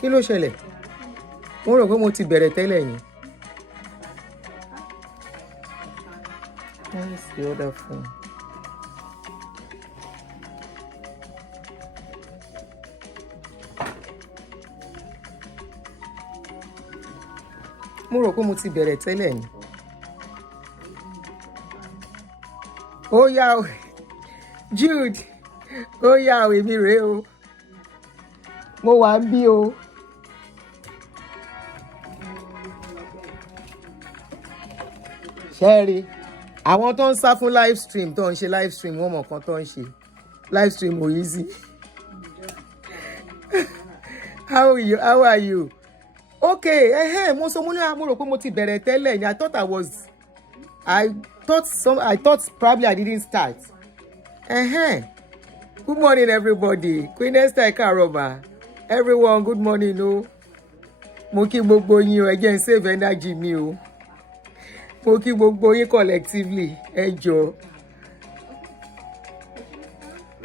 Kí ló ṣẹlẹ̀? Mo rò pé mo ti bẹ̀rẹ̀ tẹ́lẹ̀ ni. Where's the other phone? Mo rò pé mo ti bẹ̀rẹ̀ tẹ́lẹ̀ ni. Ó yá o, Jude, ó yá o, èmi rèé o. Mo wà ń bí o. Ṣẹ́rí, àwọn tó ń sá fún live stream tó ń ṣe live stream wọ́n mọ̀ kan tó ń ṣe. Live stream ò easy. How are you? Okay, mo sọ mo ní mo rò pé mo ti bẹ̀rẹ̀ tẹ́lẹ̀ ni. I thought probably I didn't start. Good morning, everybody. Queen Esther Ekaroba. Everyone, good morning, o. Mo kí gbogbo yín o, ẹ jẹ́ n save energy mi o. Mo kí gbogbo yín collectively, ẹ jọ̀ọ́.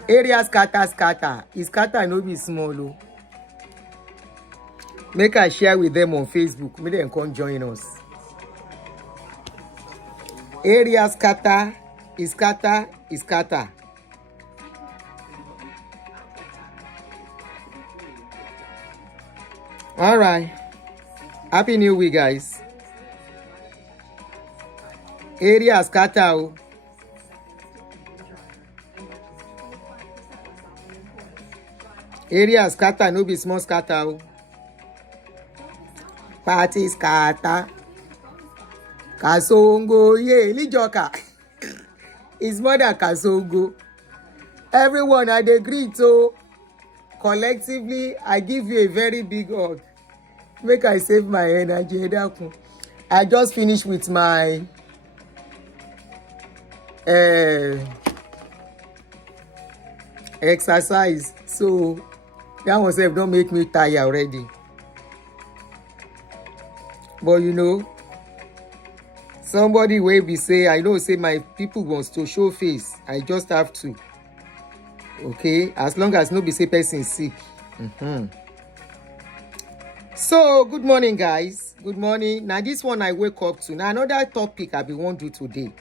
Area scatter. Is scatter no be small o. Make I share with them on Facebook. Make them come join us. Area scatter. All right. Happy New Week, guys. Area scatter. Area scatter, no be small scatter. Party scatter. Kasongo, yeah, Lijoka. It's more than Kasongo. Everyone, I agree to. Collectively, I give you a very big hug. Make I save my energy. I just finished with my exercise. So, that one sef don't make me tired already. But you know, somebody will be say, I know say my people wants to show face. I just have to. Okay, as long as no be say person sick. So good morning, guys. Good morning. Now this one I wake up to. Now another topic I be want to do today.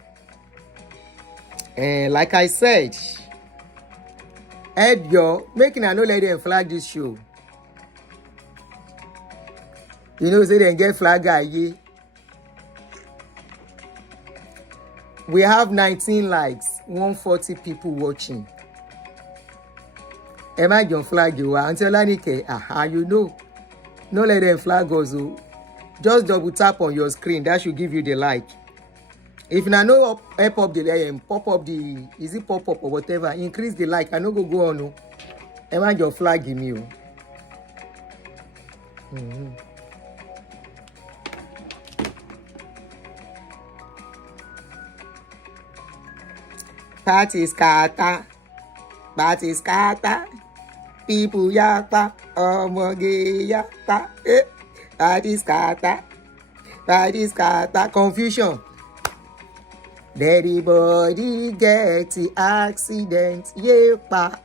Like I said, making I no let them flag this show. You know, say they get flag guy. We have 19 likes, 140 people watching. Am I going flag you? Until Lanike, you know. No let them flag us. Just double tap on your screen. That should give you the like. If you know pop up the is it pop up or whatever, increase the like. I know go on. Am I going flagging you? Party scatter. People yapa, omoge yapa. Party scatter. Confusion. Everybody get the accident. Yepa.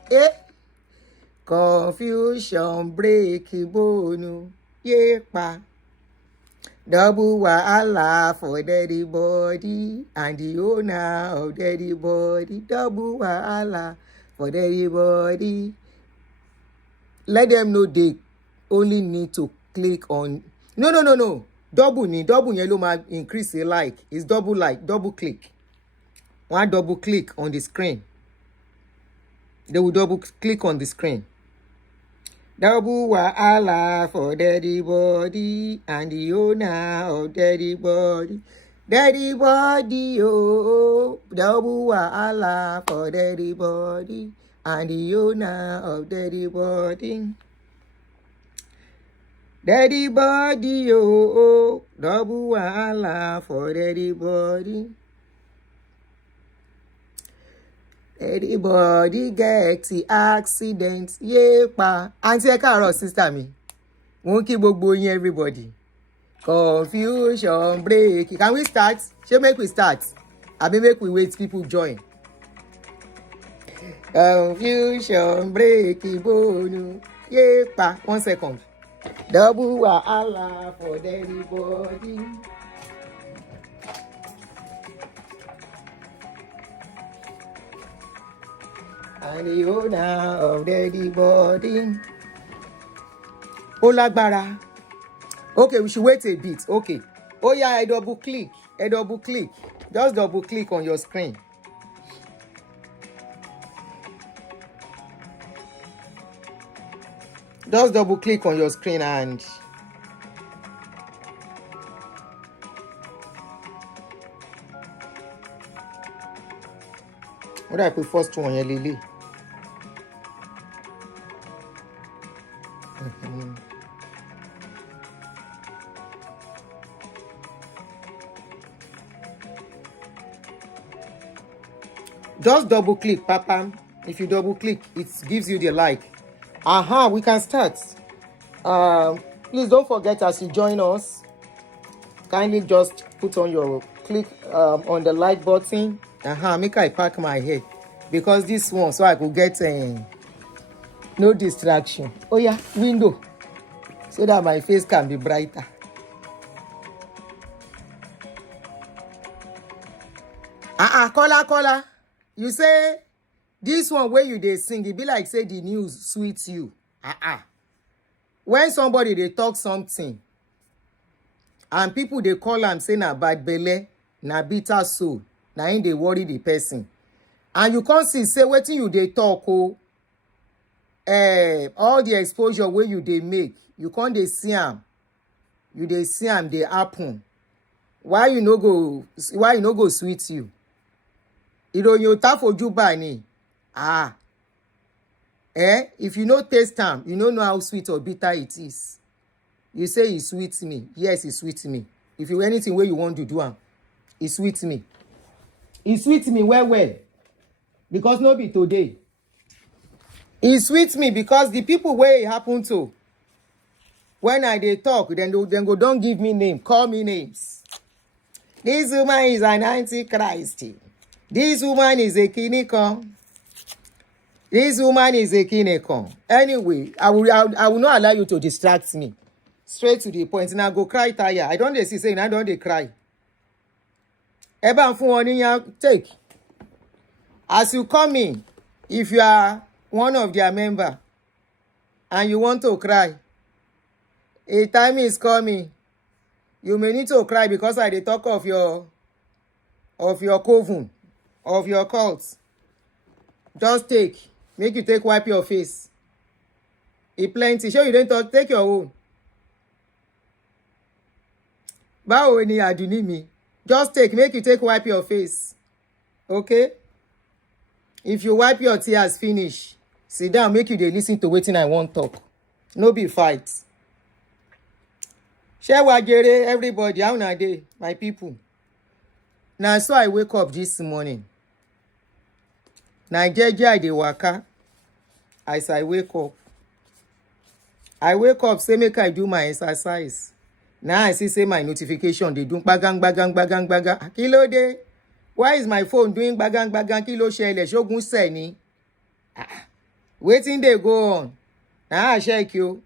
Confusion break bone. Yepa. Double wahala for daddy body and the owner of daddy body. Double wahala for daddy body. Let them know they only need to click on. No. Double yellow man increase the like. It's double like, double click. One double click on the screen. They will double click on the screen. Double wahala for daddy body and the owner of daddy body. Daddy body, oh. Double wahala for daddy body and the owner of daddy body. Daddy body, oh. Double wahala for daddy body. Everybody get the accident. Yepa. Auntie Ekaaro, sister mi. Won't keep gbogbo yin everybody. Confusion break. Can we start? Shall make we start? Abi make we wait people join. Confusion break bonu. Yepa. 1 second. Double wahala for everybody. And the owner of everybody. Ó lágbára. Okay, we should wait a bit. Okay. Oh yeah, I double click. Just double click on your screen. Just double click on your screen and what do I put first one here, Lily? Just double click, Papa. If you double click, it gives you the like. We can start. Please don't forget, as you join us, kindly just put on your click on the like button. Make I pack my head because this one, so I could get no distraction. Oh yeah, window, so that my face can be brighter. Caller. You say this one where you they sing, it be like say the news sweets you. When somebody they talk something and people they call am say na bad belle, na bitter soul, na in they worry the person. And you can't see say wetin you they talk all the exposure where you they make, you can't they see am. You they see am they happen. Why you no go sweet you? Ìròyìn ò tá fojú bá ni. If you no taste am, you no know how sweet or bitter it is. You say e sweet me. Yes, e sweet me. If you anything where you want to do am, e sweet me. E sweet me well. Because no be today. E sweet me because the people where it happen to, when I dey talk, then go don't give me name, call me names. This woman is an antichrist. This woman is a kinikon. This woman is a kinikon. Anyway, I will not allow you to distract me. Straight to the point. Now go cry tire. I don't see saying I don't dey cry. Eba fun take. As you come in, if you are one of their member and you want to cry, a time is coming. You may need to cry because I dey talk of your coven, of your cult. Just make you wipe your face. It plenty. Sure you don't talk, take your own. Báwo ni àdùnní mi? Just make you wipe your face. Okay? If you wipe your tears finish, sit down, make you dey listen to wetin I want talk. No be fight. Share wajere, everybody, how na dey, my people? Now, so I wake up this morning. Now, jeje I dey waka. As I wake up, say make I do my exercise. Now I see say my notification, they do bagang. Kilo de. Why is my phone doing bagang? Kilo shele, shogun seni. Waiting they go on. Now I check you.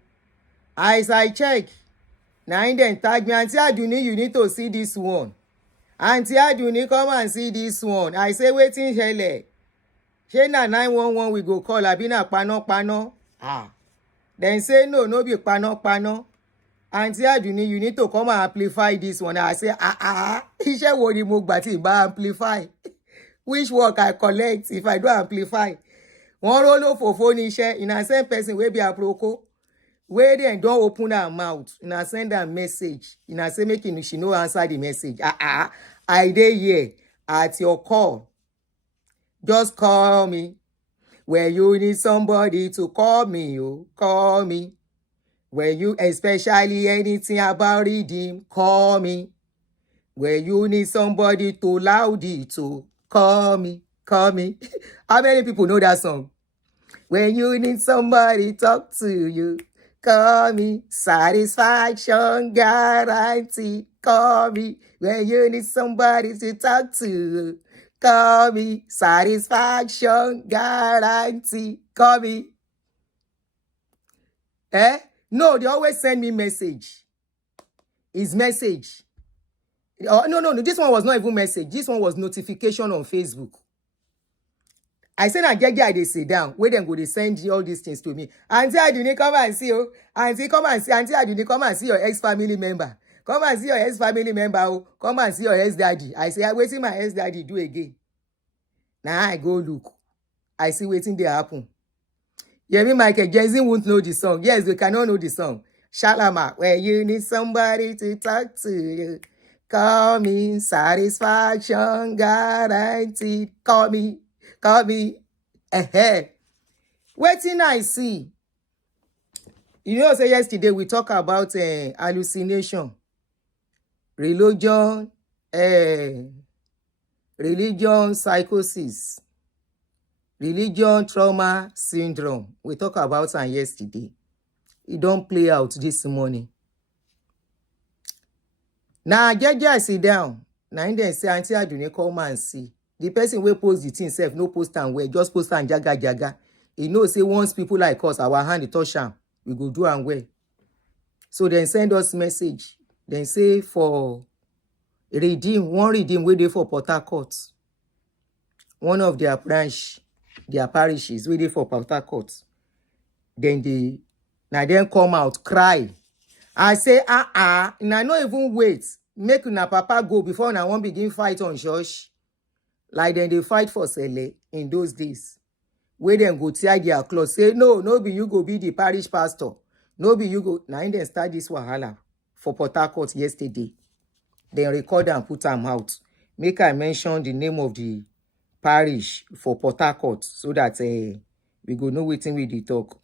As I check, now in then tag me, Auntie Aduni, you need to see this one. Auntie Aduni, come and see this one. I say, waiting hele. She na 911 we go call, abina pano. Then say, no be pano. Auntie Aduni, you need to come and amplify this one. I say, Ishe wo ni mo gba ti ba amplify. Which work I collect if I do amplify? One roll for phone ishe in a same person wey be a proko. Where then don't open her mouth. In a send her message. In a say making she no answer the message. I dey here at your call. Just call me. When you need somebody to call me, call me. When you especially anything about reading, call me. When you need somebody to loud it to call me. How many people know that song? When you need somebody talk to you, call me. Satisfaction guarantee, call me. When you need somebody to talk to, call me. Satisfaction guarantee, call me. No, they always send me message. It's message. Oh, no. This one was not even message. This one was notification on Facebook. I said, I get they sit down. Where then go they send all these things to me. Auntie Aduni, come and see you. Auntie, come and see. Auntie Aduni, come and see your ex-family member. Come and see your ex-family member. Oh. Come and see your ex-daddy. I say, I waiting my ex-daddy do again. Now I go look. I see waiting they happen. Yemi Michael Jensen won't know the song. Yes, they cannot know the song. Shalama, where you need somebody to talk to you. Call me, satisfaction guaranteed. Call me. Waiting I see. You know, say yesterday we talk about hallucination, religion psychosis, religion trauma syndrome. We talk about it yesterday. It don't play out this morning. Now, I sit down. Now, then say, Auntie Aduni, come and see. The person will post the thing self, no post and wear, just post and jaga. He knows say once people like us, our hand touch am, we go do and wear. So then send us message. Then say for redeem, one redeem we dey for Port Harcourt. One of their branch, their parishes, we dey for Port Harcourt. Then they come out, cry. I say, now not even wait. Make una papa go before una won't begin fight on church. Like then they fight for Sele in those days. Where them go tear their clothes. Say, no be you go be the parish pastor. No be you go. Now then start this wahala for Port Harcourt yesterday. Then record and put them out. Make I mention the name of the parish for Port Harcourt so that we go know wetin we dey talk.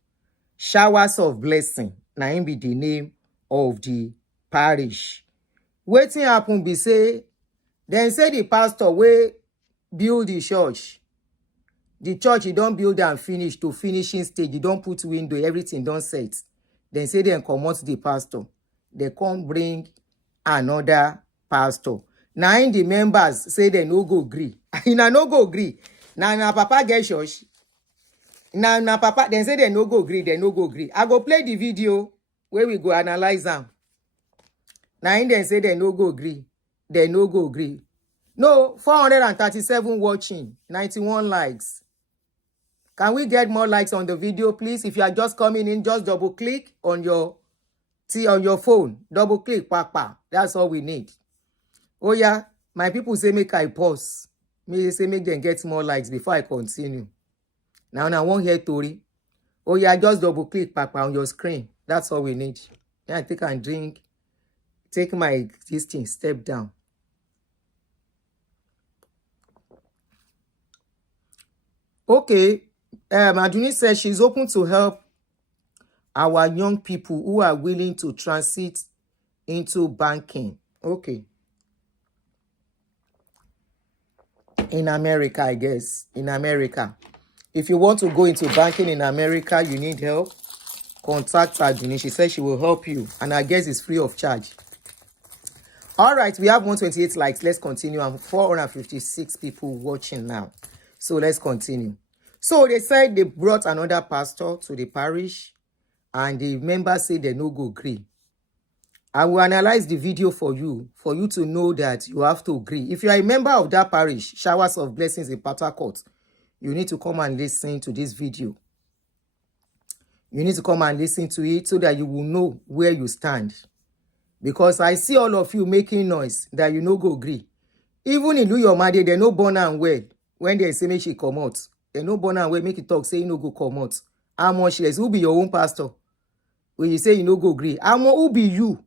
Showers of Blessing. Now be the name of the parish. Wetin happen be say, then say the pastor wey build the church. The church, you don't build and finish to finishing stage. You don't put window, everything don't set. Then say they come out the pastor. They come bring another pastor. Now in the members say they no go agree. No go agree. Now Papa get church. Now Papa, then say they no go agree. They no go agree. I go play the video where we go analyze them. Now in them say they no go agree. They no go agree. No, 437 watching, 91 likes. Can we get more likes on the video, please? If you are just coming in, just double click on your phone. Double click, papa. That's all we need. Oh yeah, my people say make I pause. Me say make them get more likes before I continue. Now I won't hear Tori. Oh yeah, just double click, papa, on your screen. That's all we need. Then I take and drink. Take this thing, step down. Okay, Aduni says she's open to help our young people who are willing to transit into banking. Okay. In America, I guess. In America. If you want to go into banking in America, you need help, contact Aduni. She says she will help you. And I guess it's free of charge. All right, we have 128 likes. Let's continue. And 456 people watching now. So let's continue. So they said they brought another pastor to the parish and the members say they no go agree. I will analyze the video for you to know that you have to agree. If you are a member of that parish, Showers of Blessings in Port Harcourt, you need to come and listen to this video. You need to come and listen to it so that you will know where you stand. Because I see all of you making noise that you no go agree. Even in Luyomade, they no born and well. When they say make she come out, they no born and well, make it talk, say you no go come out. How much less? Who be your own pastor? When you say you no go agree. How much who be you?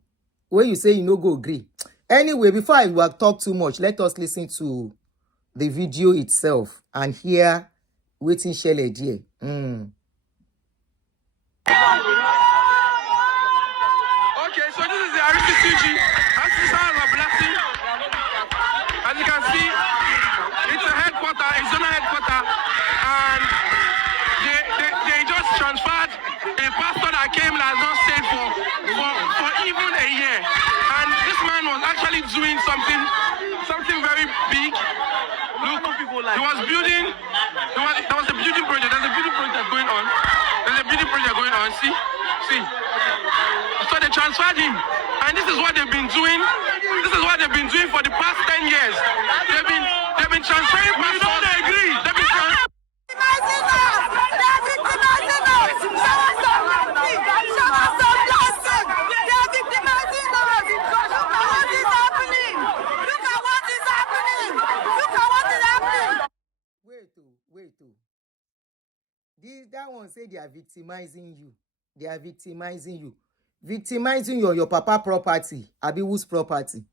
When you say you no go agree. Anyway, before I will talk too much, let us listen to the video itself and hear waiting shell idea. Okay, so this is the Rccg. Pastoral of Blessing. As you can see, it's a headquarter, a zonal headquarter, and they just transferred a pastor that came that has not stayed for even a year. And this man was actually doing something very big. Look, he was building. There was a building project. There's a building project going on. See. So they transferred him. And this is what they've been doing. This is what they've been doing for the past 10 years. They've been transferring pastors. We don't agree. They've been Wait. That one say they are victimizing you. They are victimizing you. Victimizing you on your papa property, abi whose property?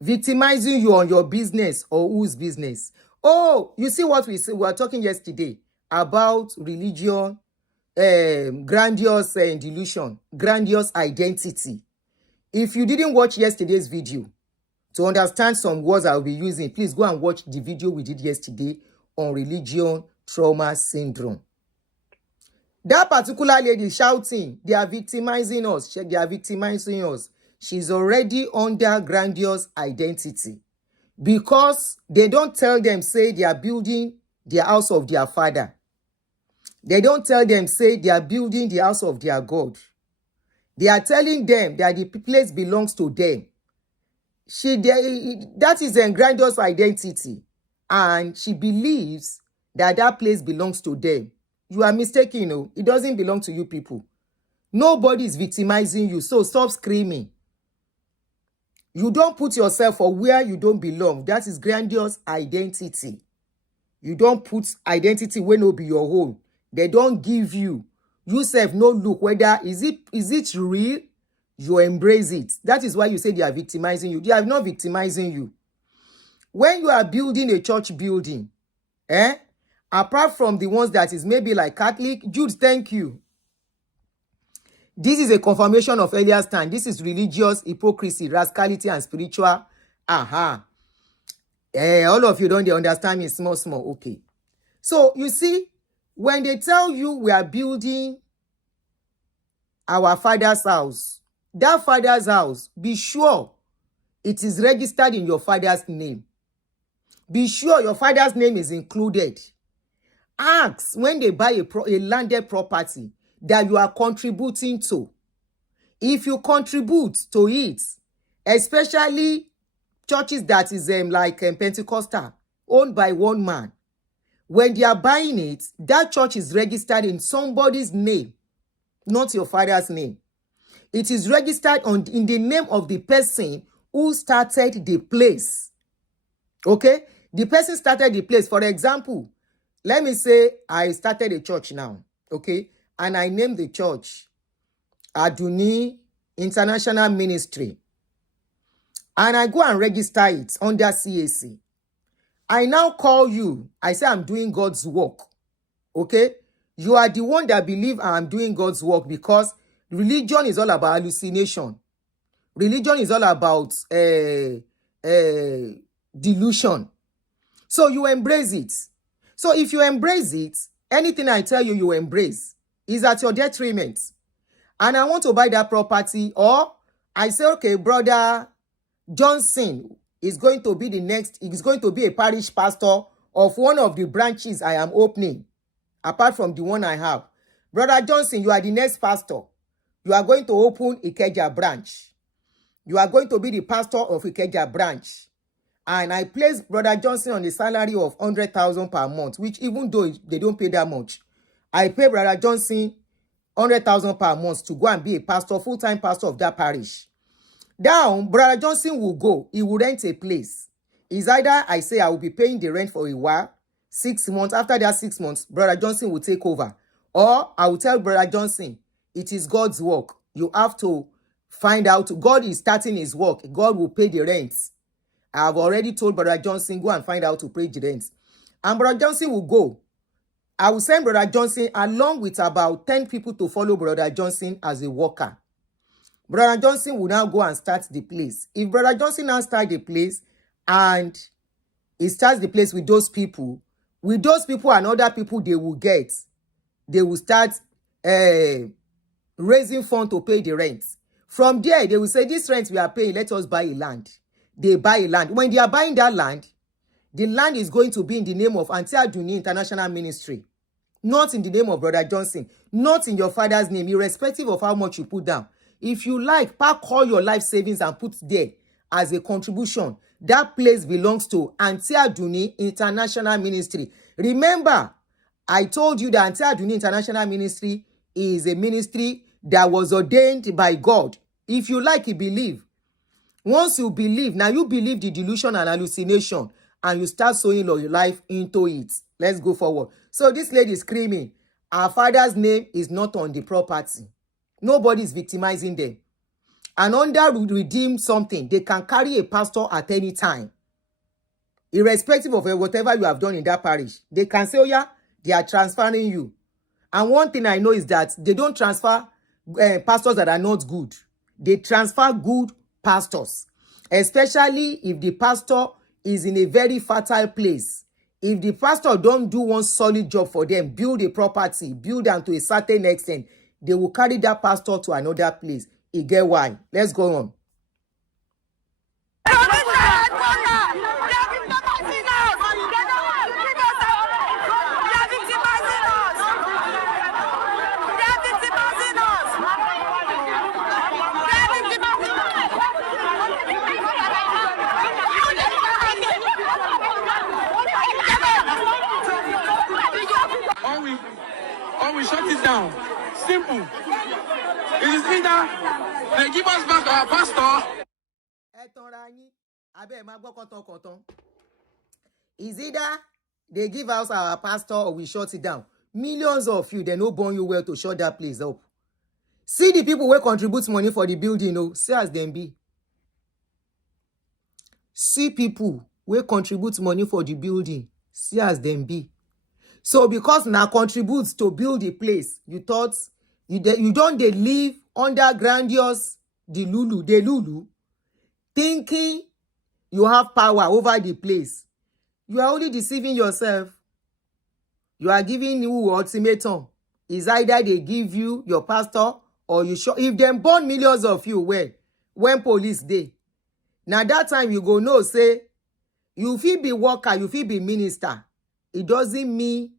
Victimizing you on your business or whose business? Oh, you see what we were talking yesterday about religion, grandiose delusion, grandiose identity. If you didn't watch yesterday's video, to understand some words I will be using, please go and watch the video we did yesterday on religion trauma syndrome. That particular lady shouting, they are victimizing us. They are victimizing us. She's already under grandiose identity. Because they don't tell them, say they are building the house of their father. They don't tell them, say they are building the house of their God. They are telling them that the place belongs to them. That is a grandiose identity. And she believes that that place belongs to them. You are mistaken, no? It doesn't belong to you people. Nobody is victimizing you, so stop screaming. You don't put yourself for where you don't belong. That is grandiose identity. You don't put identity where no be your own. They don't give you. You self no look whether is it real? You embrace it. That is why you say they are victimizing you. They are not victimizing you. When you are building a church building, apart from the ones that is maybe like Catholic, Jude, thank you. This is a confirmation of earlier stand. This is religious hypocrisy, rascality, and spiritual. All of you don't understand me small. Okay. So you see, when they tell you we are building our father's house, that father's house, be sure it is registered in your father's name. Be sure your father's name is included. Ask when they buy a landed property that you are contributing to. If you contribute to it, especially churches that is like Pentecostal, owned by one man, when they are buying it, that church is registered in somebody's name, not your father's name. It is registered in the name of the person who started the place. Okay? The person started the place. For example, let me say I started a church now. Okay? And I named the church Aduni International Ministry. And I go and register it under CAC. I now call you. I say I'm doing God's work. Okay? You are the one that believe I'm doing God's work because religion is all about hallucination. Religion is all about delusion. So you embrace it. So if you embrace it, anything I tell you, you embrace, is at your detriment. And I want to buy that property, or I say, okay, brother Johnson is going to be he's going to be a parish pastor of one of the branches I am opening, apart from the one I have. Brother Johnson, you are the next pastor. You are going to open Ikeja branch. You are going to be the pastor of Ikeja branch. And I place Brother Johnson on a salary of 100,000 per month, which even though they don't pay that much, I pay Brother Johnson 100,000 per month to go and be a pastor, full-time pastor of that parish. Down, Brother Johnson will go. He will rent a place. It's either I say I will be paying the rent for a while, 6 months. After that 6 months, Brother Johnson will take over. Or I will tell Brother Johnson, it is God's work. You have to find out. God is starting his work. God will pay the rent. I have already told Brother Johnson, go and find out to pay the rent. And Brother Johnson will go. I will send Brother Johnson along with about 10 people to follow Brother Johnson as a worker. Brother Johnson will now go and start the place. If Brother Johnson now starts the place and he starts the place with those people and other people they will start raising funds to pay the rent. From there, they will say, this rent we are paying, let us buy a land. They buy a land. When they are buying that land, the land is going to be in the name of Aduni International Ministry. not in the name of Brother Johnson, not in your father's name, irrespective of how much you put down. If you like, pack all your life savings and put there as a contribution. That place belongs to Auntie Aduni International Ministry. Remember, I told you that Auntie Aduni International Ministry is a ministry that was ordained by God. If you like, you believe. Once you believe, now you believe the delusion and hallucination, and you start sowing your life into it. Let's go forward. So this lady is screaming, our father's name is not on the property. Nobody is victimizing them. And under redeem something, they can carry a pastor at any time. Irrespective of whatever you have done in that parish. They can say, oh yeah, they are transferring you. And one thing I know is that they don't transfer pastors that are not good. They transfer good pastors. Especially if the pastor is in a very fertile place. If the pastor don't do one solid job for them, build a property, build them to a certain extent, they will carry that pastor to another place. You get why? Let's go on. Or we shut it down. Simple. It is either they give us back our pastor. Is either they give us our pastor or we shut it down. Millions of you, they no born you well to shut that place up. See the people who contribute money for the building, oh, see as them be. See people who contribute money for the building, see as them be. So because now contributes to build the place, you thought you don't they live under grandiose Delulu, thinking you have power over the place. You are only deceiving yourself. You are giving you ultimatum. Is either they give you your pastor or you show. If them burn millions of you, when police day. Now that time you go no say, you feel be worker, you feel be minister. It doesn't mean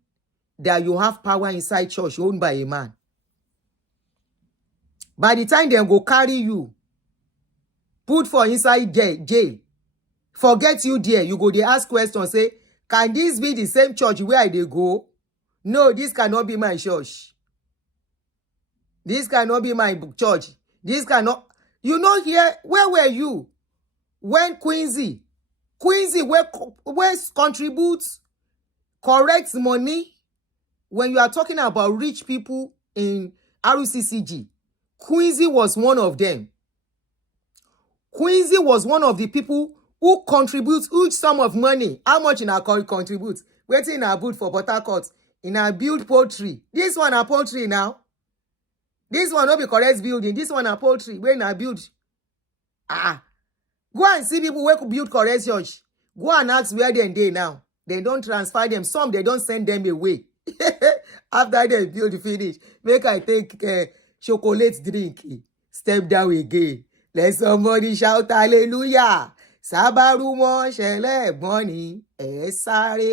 that you have power inside church owned by a man. By the time they go carry you, put for inside jail, forget you there, you go they ask questions, say, can this be the same church where they go? No, this cannot be my church. This cannot be my church. This cannot. You know here, where were you when Quincy where contributes correct money when you are talking about rich people in Rccg? Quincy was one of them. Quincy was one of the people who contributes huge sum of money. How much in our contribute? Waiting in our booth for Port Harcourt. In our build poultry. This one are poultry now. This one not be correct building. This one are poultry. When I build. Go and see people who build correct church. Go and ask where they now. They don't transfer them. Some they don't send them away. After they build finish. Make I take chocolate drink. Step down again. Let somebody shout hallelujah. Sábàrú mọ́ ṣẹlẹ̀ ẹ̀gbọ́n ni ẹ̀ sáré.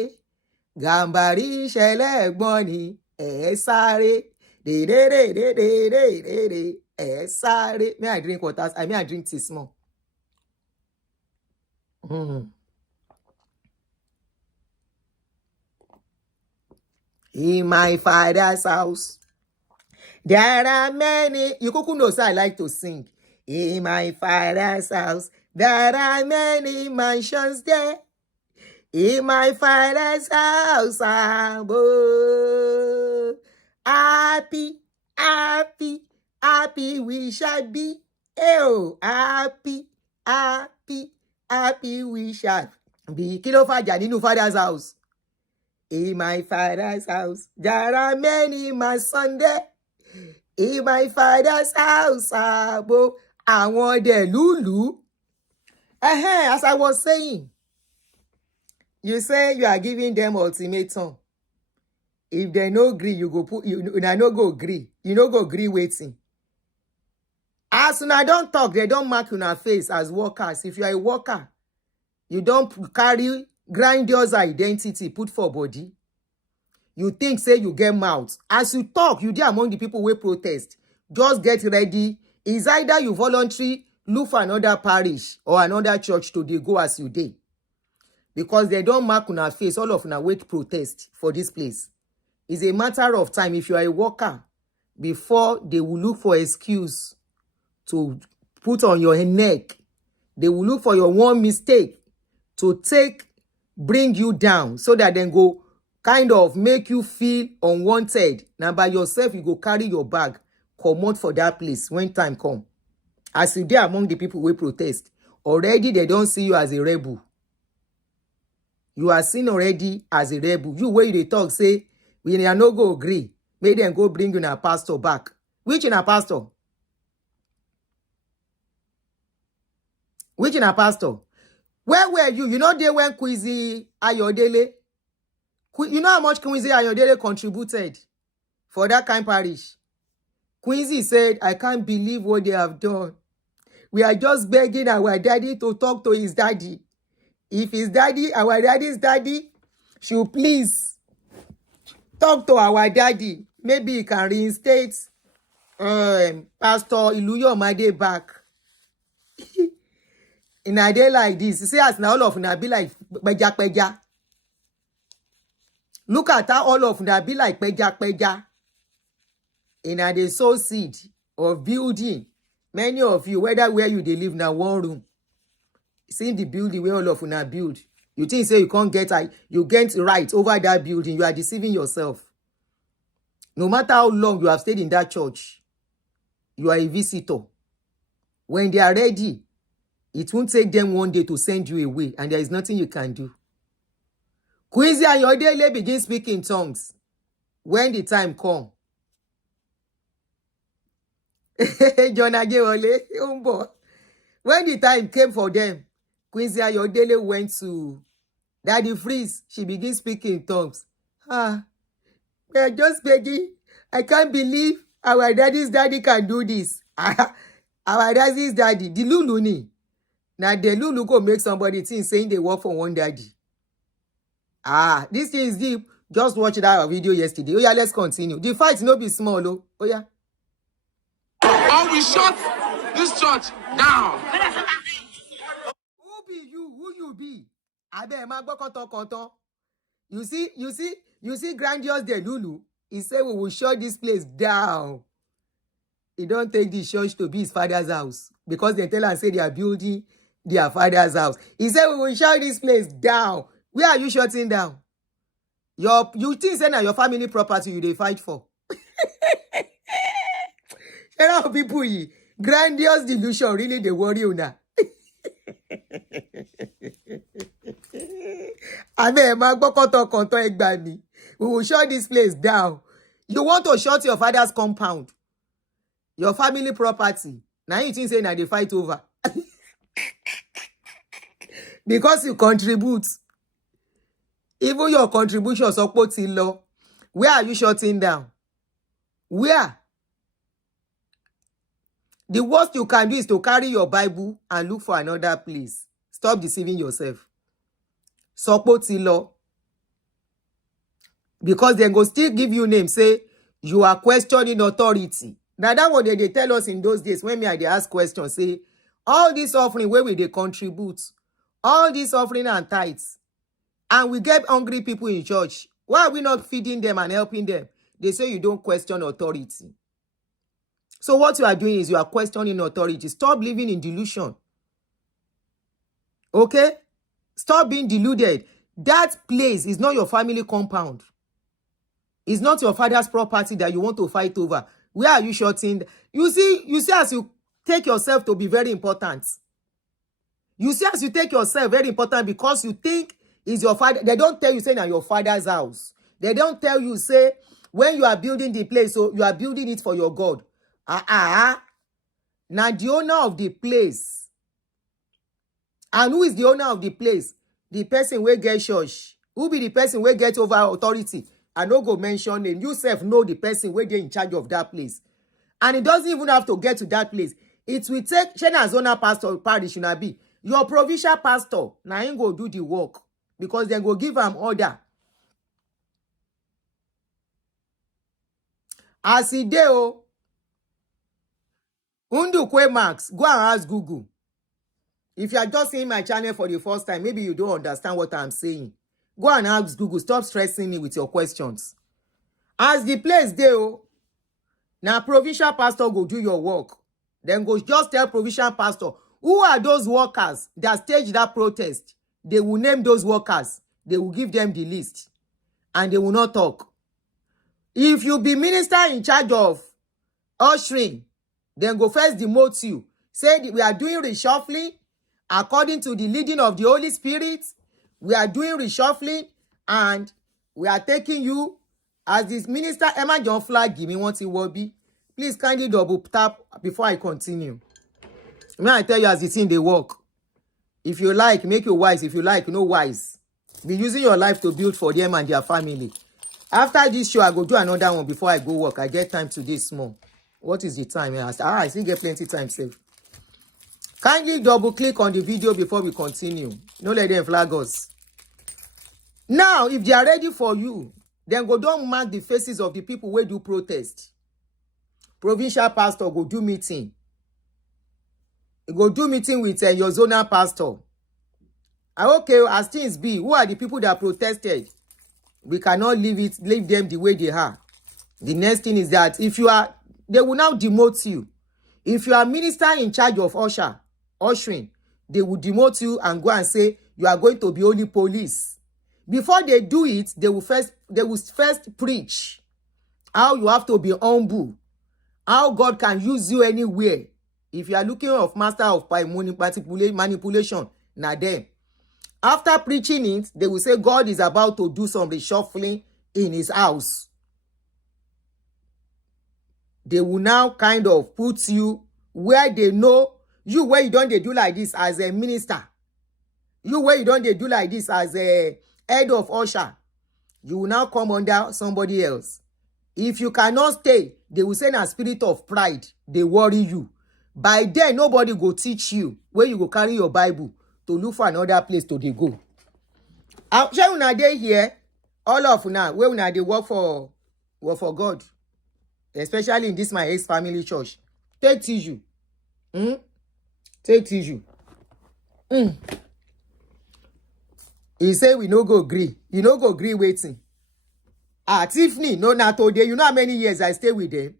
Gàmbàrí ṣẹlẹ̀ ẹ̀gbọ́n ni ẹ̀ sáré. Dèdèdèdèdèdèdè ẹ̀ sáré. May I drink water? May I drink tea small? In my father's house, there are many. You could know, so I like to sing. In my father's house, there are many mansions there. In my father's house, I'm happy, happy, happy we shall be. Oh, happy, happy, happy we shall be. Kí ló fàjà nínú father's house. In my father's house, there are many mansions there. In my father's house, abo àwọn Delulu. As I was saying, you say you are giving them ultimatum. If they no agree, you go put you no go agree. You no go agree waiting. As soon as don't talk, they don't mark your face as workers. If you are a worker, you don't carry grandiose identity put for body. you think say you get mouth. As you talk, you dey among the people wey protest. Just get ready. It's either you voluntary look for another parish or another church to dey go as you dey. Because they don't mark una face, all of una wait protest for this place. It's a matter of time. If you are a worker, before they will look for excuse to put on your neck, they will look for your one mistake to bring you down, so that then go kind of make you feel unwanted. Now by yourself, you go carry your bag, comot for that place when time come. As you dey among the people wey protest, already they don't see you as a rebel. You are seen already as a rebel. You wey they talk say, we are no go agree, make them go bring you a pastor back. Which in a pastor? Which in a pastor? Where were you? You know they went Quizzy Ayodele. You know how much Quizzy Ayodele contributed for that kind parish? Quizzy said, I can't believe what they have done. We are just begging our daddy to talk to his daddy. If his daddy, our daddy's daddy, should please talk to our daddy. Maybe he can reinstate Pastor Iluyomade back. In a day like this, you see, as now all of them be like peja. Look at how all of them be like peja. In a day sow seed of building. Many of you, whether where you they live now, one room. See the building where all of them build. You think say you can't get right over that building. You are deceiving yourself. No matter how long you have stayed in that church, you are a visitor. When they are ready, it won't take them one day to send you away, and there is nothing you can do. Quizzy Ayodele begin speaking in tongues when the time come. John Agewole, when the time came for them, Quizzy Ayodele went to Daddy Freeze. She began speaking in tongues. We are just begging. I can't believe our daddy's daddy can do this. Our daddy's daddy, the Lulu ni. Now the Lulu go make somebody think saying they work for one daddy. This thing is deep. Just watch that video yesterday. Oh yeah, let's continue. The fight no be small, oh. Oh yeah. Or we shut this church down. Who be you? Who you be? Abe ma gbo konton. You see Grandiose the Lulu. He said we will shut this place down. He don't take the church to be his father's house, because they tell and say they are building their father's house. He said we will shut this place down. Where are you shutting down? You think say na your family property you dey fight for? Shut up, people. Grandiose delusion really dey worry you now. We will shut this place down. You want to shut your father's compound, your family property. Now you think say now they fight over. Because you contribute. Even your contribution support in law. Where are you shutting down? Where? The worst you can do is to carry your Bible and look for another place. Stop deceiving yourself. Support in law. Because they go still give you name, say you are questioning authority. Now that what they tell us in those days when they ask questions, say all this offering where will they contribute, all this offering and tithes, and we get hungry people in church. Why are we not feeding them and helping them? They say you don't question authority. So what you are doing is you are questioning authority. Stop living in delusion. Okay? Stop being deluded. That place is not your family compound. It's not your father's property that you want to fight over. Where are you shutting? You see as you take yourself to be very important. You see as you take yourself very important because you think it's your father. They don't tell you say now your father's house. They don't tell you say when you are building the place, so you are building it for your God. Now the owner of the place. And who is the owner of the place? The person will get church. Who be the person will get over authority? I no go mention name. You self know the person where they in charge of that place. And it doesn't even have to get to that place. It will take Shena Zona Pastor Parish should not be. Your provincial pastor now ain't go do the work. Because they go give him order. As he dey o, Undukwe Max, go and ask Google. If you are just seeing my channel for the first time, maybe you don't understand what I'm saying. Go and ask Google. Stop stressing me with your questions. As the place dey o, now provincial pastor go do your work. Then go just tell provincial pastor, who are those workers that staged that protest? They will name those workers. They will give them the list. And they will not talk. If you be minister in charge of ushering, then go first demote you. Say we are doing reshuffling according to the leading of the Holy Spirit. We are doing reshuffling and we are taking you as this minister. Emma John Flag give me one thing will be. Please kindly double tap before I continue. May I tell you as the thing they work. If you like, make you wise. If you like, no wise. Be using your life to build for them and their family. After this show, I go do another one before I go work. I get time today small. What is the time? I still get plenty time saved. Kindly double click on the video before we continue. No let them flag us. Now, if they are ready for you, then go don't mark the faces of the people who do protest. Provincial pastor go do meeting. Go do meeting with your zonal pastor. Okay, as things be, who are the people that protested? We cannot leave them the way they are. The next thing is that if you are, they will now demote you. If you are minister in charge of ushering, they will demote you and go and say you are going to be only police. Before they do it, they will first preach how you have to be humble, how God can use you anywhere. If you are looking of master of manipulation, now them. After preaching it, they will say God is about to do some reshuffling in his house. They will now kind of put you where they know you, where you don't do like this as a minister. You where you don't do like this as a head of usher. You will now come under somebody else. If you cannot stay, they will send a spirit of pride. They worry you. By then, nobody go teach you where you go carry your Bible to look for another place to dey go. Shey una dey here, all of una, where una dey work for God, especially in this my ex-family church. Take tissue. Take tissue. He say we no go gree. You no go gree waiting. Tiffany, no na today. You know how many years I stay with them?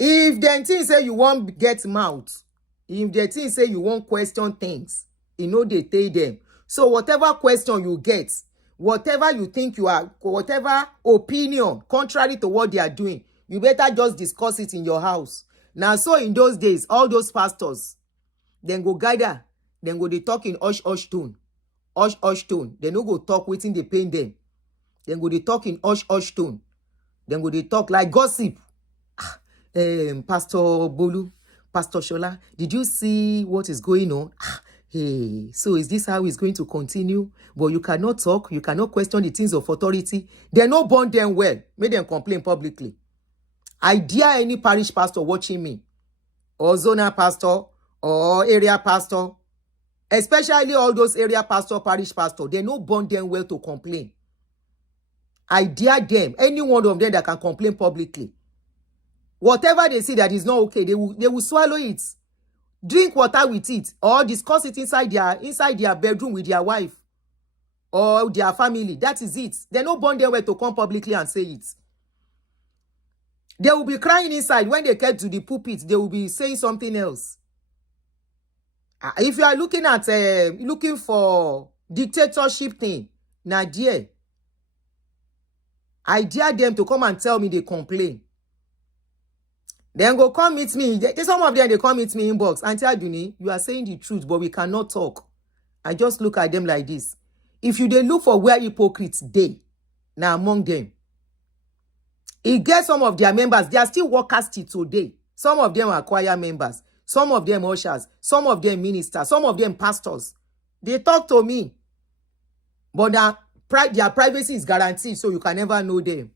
If them thing say you won't get mouth, if the thing say you won't question things, you know they tell them. So whatever question you get, whatever you think you are, whatever opinion contrary to what they are doing, you better just discuss it in your house. Now, so in those days, all those pastors, then go gather, then go they talk in hush tone. Hush tone. They no go talk waiting they pain them. Then go they talk in hush tone. Then go they talk like gossip. Pastor Bolu, Pastor Shola, did you see what is going on? Hey, so is this how it's going to continue? But you cannot talk, you cannot question the things of authority. They no born them well. Make them complain publicly. I dare any parish pastor watching me, or zonal pastor, or area pastor, especially all those area pastor, parish pastor, they no born them well to complain. I dare them, any one of them that can complain publicly. Whatever they see that is not okay, they will swallow it. Drink water with it, or discuss it inside their bedroom with their wife or their family. That is it. They no born them well to come publicly and say it. They will be crying inside. When they get to the pulpit, they will be saying something else. If you are looking at looking for dictatorship thing, now dear, I dare them to come and tell me they complain. Then go come meet me. Some of them, they come meet me inbox. Auntie Aduni, you are saying the truth, but we cannot talk. I just look at them like this. If you they look for where hypocrites they, now among them, it gets some of their members. They are still workers till today. Some of them are choir members. Some of them ushers. Some of them ministers. Some of them pastors. They talk to me. But their privacy is guaranteed, so you can never know them.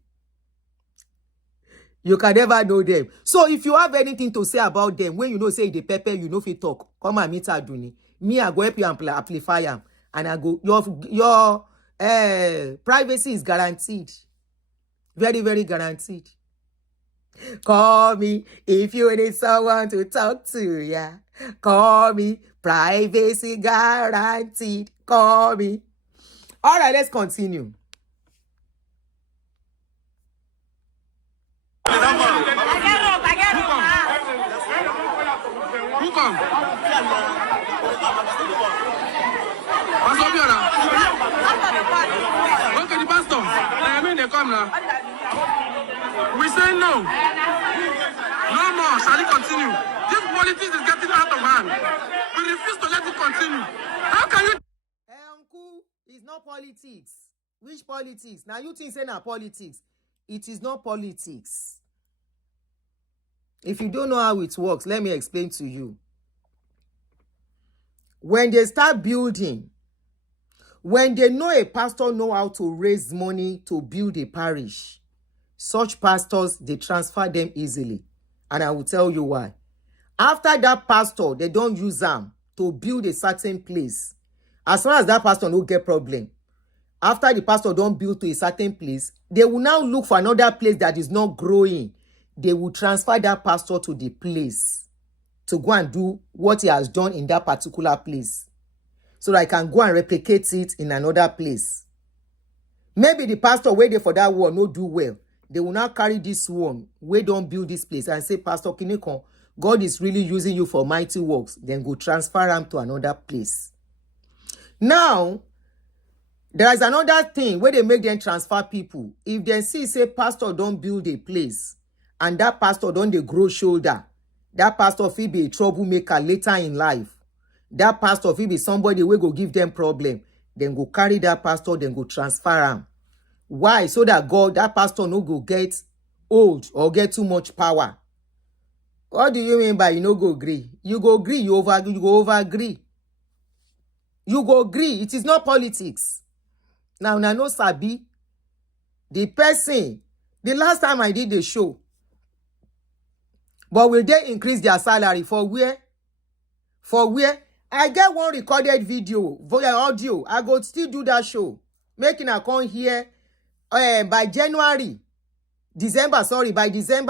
You can never know them. So if you have anything to say about them, when you know say the pepper, you know if you talk, come and meet Aduni. Me, I go help you amplify them. And I go, your privacy is guaranteed. Very, very guaranteed. Call me if you need someone to talk to, yeah. Call me, privacy guaranteed. Call me. All right, let's continue. Who come? Pastor Biora. Okay, the pastor. I mean they come now. We say no. No more. Shall it continue? This politics is getting out of hand. We refuse to let it continue. How can you? Uncle, it's not politics. Which politics? Now you think say na politics. It is not politics. If you don't know how it works, let me explain to you. When they start building, when they know a pastor know how to raise money to build a parish, such pastors, they transfer them easily. And I will tell you why. After that pastor, they don't use them to build a certain place. As far as that pastor no get problem, after the pastor don't build to a certain place, they will now look for another place that is not growing. They will transfer that pastor to the place to go and do what he has done in that particular place, so that I can go and replicate it in another place. Maybe the pastor waiting for that one no do well. They will now carry this one, we don't build this place, and say, Pastor Kinekon, God is really using you for mighty works. Then go transfer him to another place. Now, there is another thing where they make them transfer people. If they see, say, pastor don't build a place, and that pastor don't they grow shoulder, that pastor will be a troublemaker later in life. That pastor will be somebody will go give them problem. Then go carry that pastor, then go transfer him. Why? So that God, that pastor no go get old or get too much power. What do you mean by you no go agree? You go agree, you go over agree. You go agree. It is not politics. Now, no sabi. The person, the last time I did the show, but will they increase their salary for where? For where? I get one recorded video, audio. I go still do that show. Making a come here by December,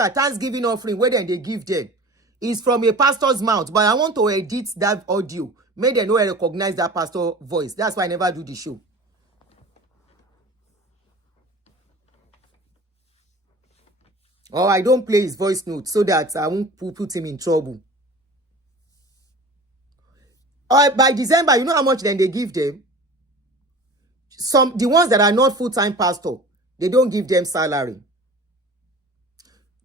Thanksgiving offering, where then they give them. It's from a pastor's mouth, but I want to edit that audio. Make them know I recognize that pastor voice. That's why I never do the show. Or I don't play his voice note so that I won't put him in trouble. Or by December, you know how much then they give them? The ones that are not full-time pastor, they don't give them salary.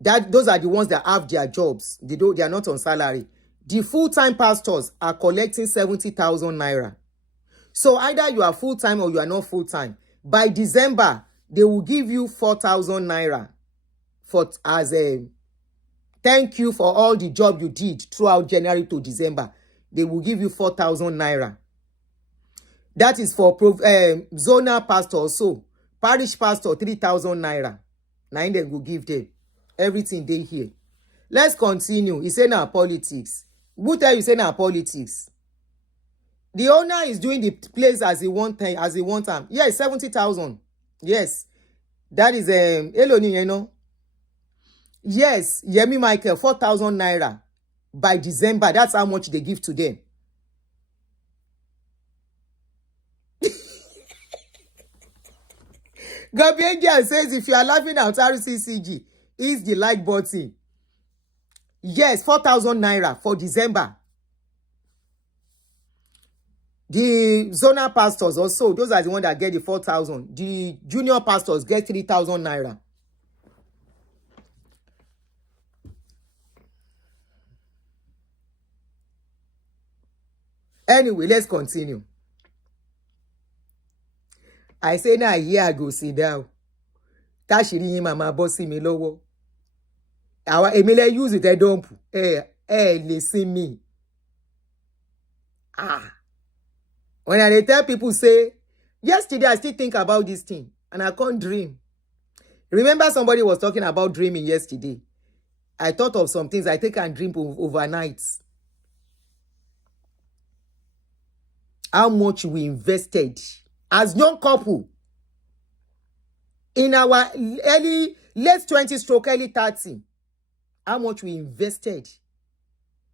Those are the ones that have their jobs. They are not on salary. The full-time pastors are collecting 70,000 naira. So either you are full-time or you are not full-time. By December, they will give you 4,000 naira as a thank you for all the job you did throughout January to December. They will give you 4,000 naira. That is for zonal pastor also. Parish pastor 3,000 naira. Now they will give them everything they hear. Let's continue. He say now politics. Who tell you say now politics? The owner is doing the place as he want them. Yes, 70,000. Yes, that is Eloni, you know. Yes, Yemi Michael 4,000 naira by December. That's how much they give to them. Gabriel says if you are laughing at Rccg, is the like button. Yes, 4,000 naira for December. The zonal pastors also, those are the ones that get the 4,000. The junior pastors get 3,000 naira. Anyway, let's continue. I say now here I go sit down. Tashiri yin mama bossy me lowo. Our Emile use it, I don't. Listen me. When I tell people say, yesterday I still think about this thing and I can't dream. Remember somebody was talking about dreaming yesterday. I thought of some things I take and dream overnight. How much we invested as young couple in our late 20s stroke early 30. how much we invested.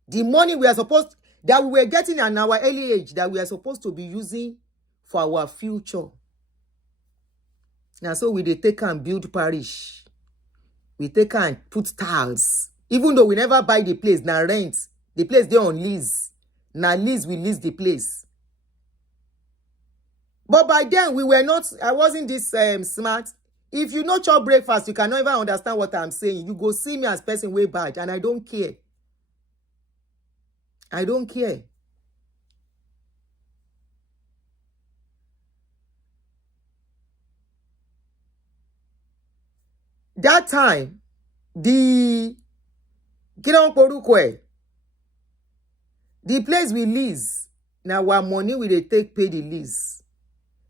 The money we are supposed, that we were getting in our early age, that we are supposed to be using for our future. Now, so we dey take and build parish. We take and put tiles. Even though we never buy the place, now rent. The place they on lease. Now lease, we lease the place. But by then, we were not, I wasn't this smart. If you not chop breakfast, you cannot even understand what I'm saying. You go see me as person way bad, and I don't care. I don't care. That time, the place we lease, now our money we dey take pay the lease.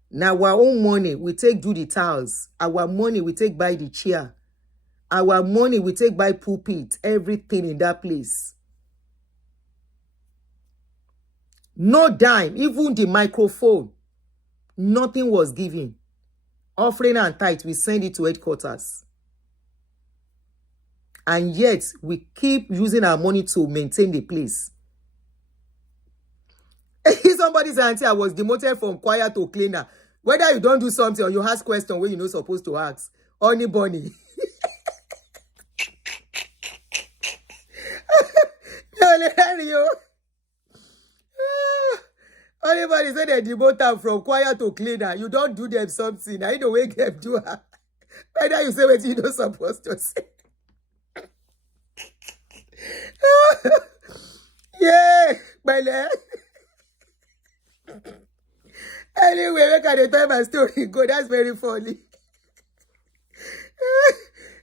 Now our own money we take do the tiles. Our money we take buy the chair. Our money we take buy pulpit, everything in that place. No dime, even the microphone, nothing was given. Offering and tithe, we send it to headquarters. And yet, we keep using our money to maintain the place. Somebody said, auntie, I was demoted from choir to cleaner. Whether you don't do something or you ask questions where you're not supposed to ask. Honey bunny. Anybody say they demoted from choir to cleaner. You don't do them something. I don't wake them do her. Whether you say what you're not supposed to say. Yeah, Bele. Anyway, look at the time my story go. That's very funny.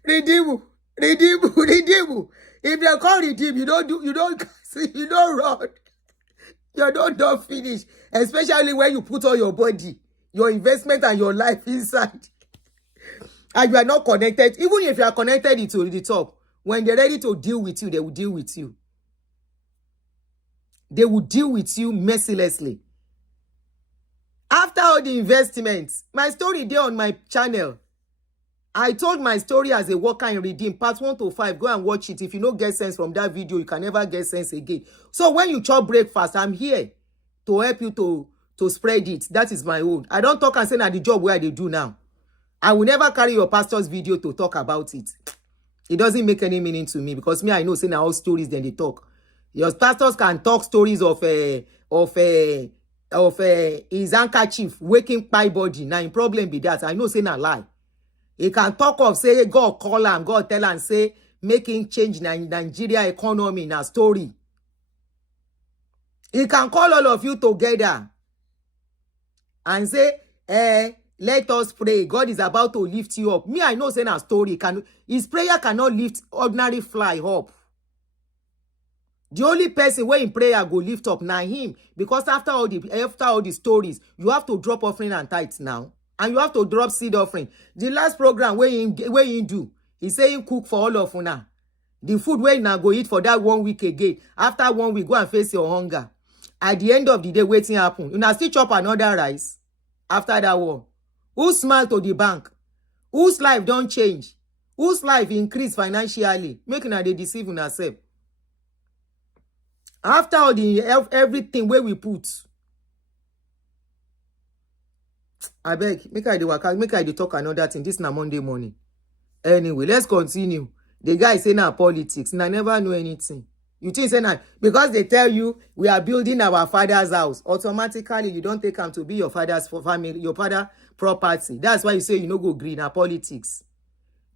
Redeem. If they call redeem, you don't run. You don't finish. Especially when you put all your body, your investment and your life inside. And you are not connected. Even if you are connected to the top, when they're ready to deal with you, they will deal with you. They will deal with you mercilessly. After all the investments, my story there on my channel. I told my story as a worker in Redeem, part 1 to 5. Go and watch it. If you don't get sense from that video, you can never get sense again. So when you chop breakfast, I'm here to help you to spread it. That is my own. I don't talk and say that the job where they do now. I will never carry your pastor's video to talk about it. It doesn't make any meaning to me because me, I know say now all stories then they talk. Your pastors can talk stories of his handkerchief waking pie body. Now, in problem be that. I know say na lie. He can talk of say God call him, God tell and say making change Nigeria economy in a story. He can call all of you together and say, let us pray. God is about to lift you up. Me, I know say na story. His prayer cannot lift ordinary fly up. The only person where in prayer go lift up now him, because after all the stories, you have to drop offering and tithes now, and you have to drop seed offering. The last program where you do, he say you cook for all of una. The food where you now go eat for that 1 week again. After 1 week, go and face your hunger. At the end of the day, waiting happen. You now still chop another rice after that one. Who smile to the bank? Whose life don't change? Whose life increase financially? Make una dey deceive una self. After all the everything where we put, I beg, make I dey talk another thing. This na Monday morning. Anyway, let's continue. The guy say na politics. And I never know anything. You think say na because they tell you we are building our father's house, automatically you don't take him to be your father's family, your father property. That's why you say you no go green na politics.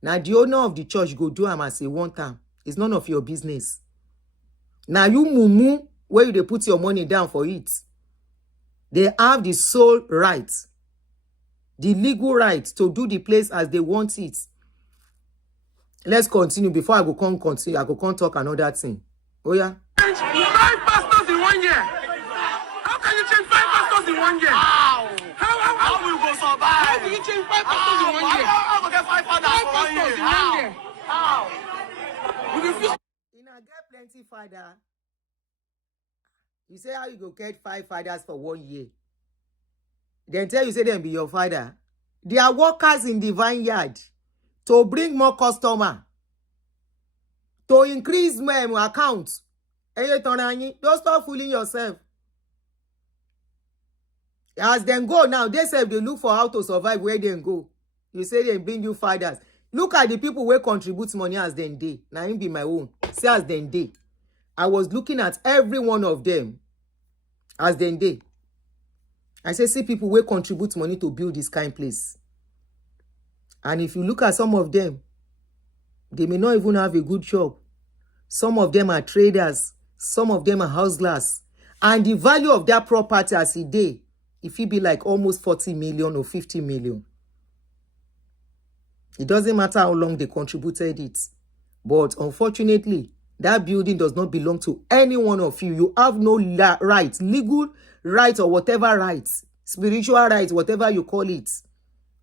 Now the owner of the church go do am as a one time. It's none of your business. Now you mumu where you dey put your money down for it. They have the sole right, the legal right to do the place as they want it. Let's continue before I go continue. I go talk another thing. Oh yeah. 5 pastors in 1 year. How can you change 5 pastors in 1 year? How will you go survive? How do you change 5 pastors in 1 year? How will get 5 pastors in 1 year? How? You know, get plenty father. You say how you go get 5 fathers for 1 year. Then tell you say them be your father. They are workers in the vineyard to bring more customer, to increase my account. Don't stop fooling yourself. As them go now, they say they look for how to survive where they go. You say they bring you fathers. Look at the people who contribute money as them day. Now him be my own. Say as them day. I was looking at every one of them as them day. I say, see people who contribute money to build this kind of place. And if you look at some of them, they may not even have a good job. Some of them are traders. Some of them are hustlers. And the value of their property as a day, if it be like almost 40 million or 50 million. It doesn't matter how long they contributed it. But unfortunately, that building does not belong to any one of you. You have no rights, legal rights or whatever rights, spiritual rights, whatever you call it,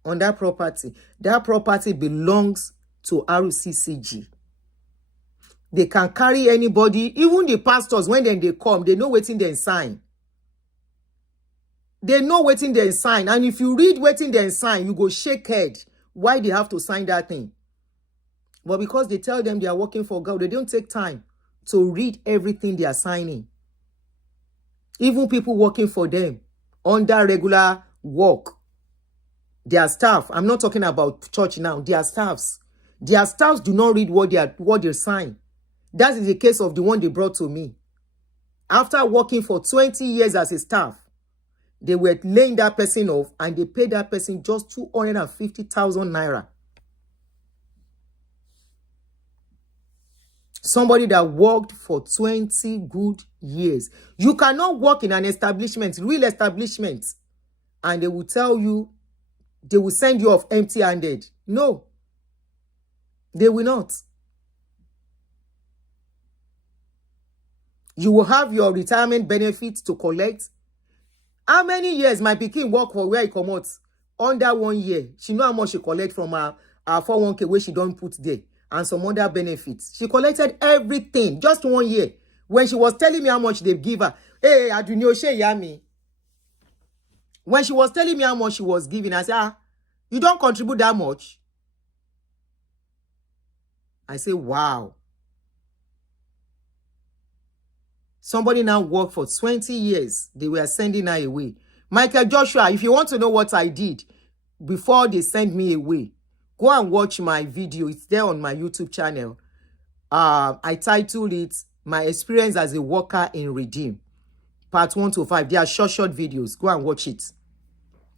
on that property. That property belongs to Rccg. They can carry anybody, even the pastors, when they come, they know waiting they sign. They know waiting they sign. And if you read waiting they sign, you go shake head. Why they have to sign that thing? But because they tell them they are working for God, they don't take time to read everything they are signing. Even people working for them under regular work, their staff, I'm not talking about church now, their staffs do not read what they sign. That is the case of the one they brought to me. After working for 20 years as a staff, they were laying that person off and they paid that person just 250,000 naira. Somebody that worked for 20 good years. You cannot work in an establishment, real establishment, and they will tell you, they will send you off empty-handed. No, they will not. You will have your retirement benefits to collect. How many years my pikin work for where he come out? Under 1 year. She know how much she collect from her 401k where she don't put there. And some other benefits. She collected everything. Just 1 year. When she was telling me how much they give her. Hey, Adunioshe Yami. When she was telling me how much she was giving, I said, you don't contribute that much? I say, wow. Somebody now worked for 20 years. They were sending her away. Michael Joshua, if you want to know what I did before they sent me away, go and watch my video. It's there on my YouTube channel. I titled it, My Experience as a Worker in Redeem. Part 1 to 5. They are short videos. Go and watch it.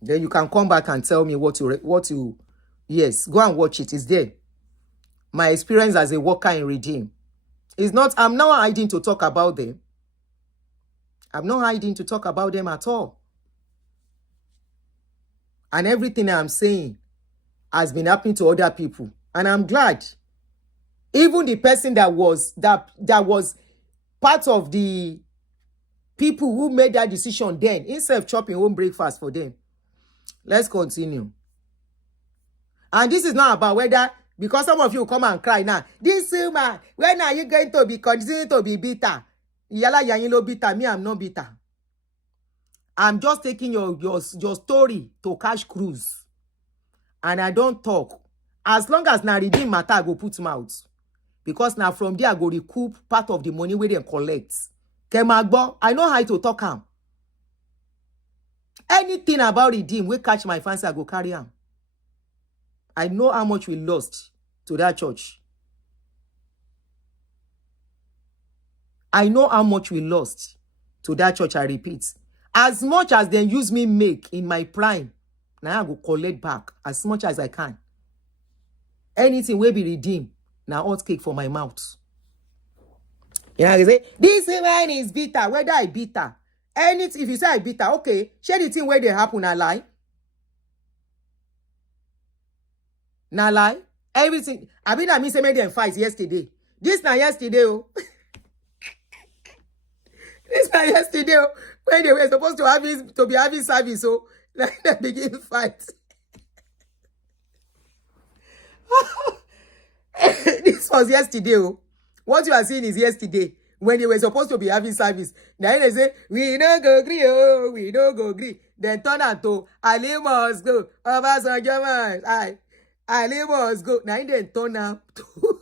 Then you can come back and tell me yes, go and watch it. It's there. My Experience as a Worker in Redeem. It's not, I'm not hiding to talk about them. I'm not hiding to talk about them at all. And everything I'm saying has been happening to other people. And I'm glad. Even the person that was part of the people who made that decision then, instead of chopping home breakfast for them. Let's continue. And this is not about whether, because some of you come and cry now, this woman, when are you going to be continuing to be bitter? Yala Yanyilo bitter, me, I'm not bitter. I'm just taking your story to cash cruise. And I don't talk. As long as na redeem matter, I go put mouth. Because now from there, I go recoup part of the money where they collect. Kemagbo, I know how to talk am. Anything about redeem, we catch my fancy, I go carry am. I know how much we lost to that church. I know how much we lost to that church, I repeat. As much as they use me make in my prime, now I go collect back as much as I can. Anything will be redeemed. Now hot cake for my mouth. Yeah, you say, this wine is bitter. Whether I bitter. Anything, if you say I bitter, okay. Share the thing where they happen, I lie. Now lie. Everything. I mean, I miss made them fight yesterday. This now yesterday, oh. This now yesterday, oh. When they were supposed to be having service, so like they begin fight. This was yesterday. Oh. What you are seeing is yesterday when they were supposed to be having service. Now they say, we don't go agree, oh, we don't go agree. Then turn out to Ali must go. Ali must go. Now they turn out to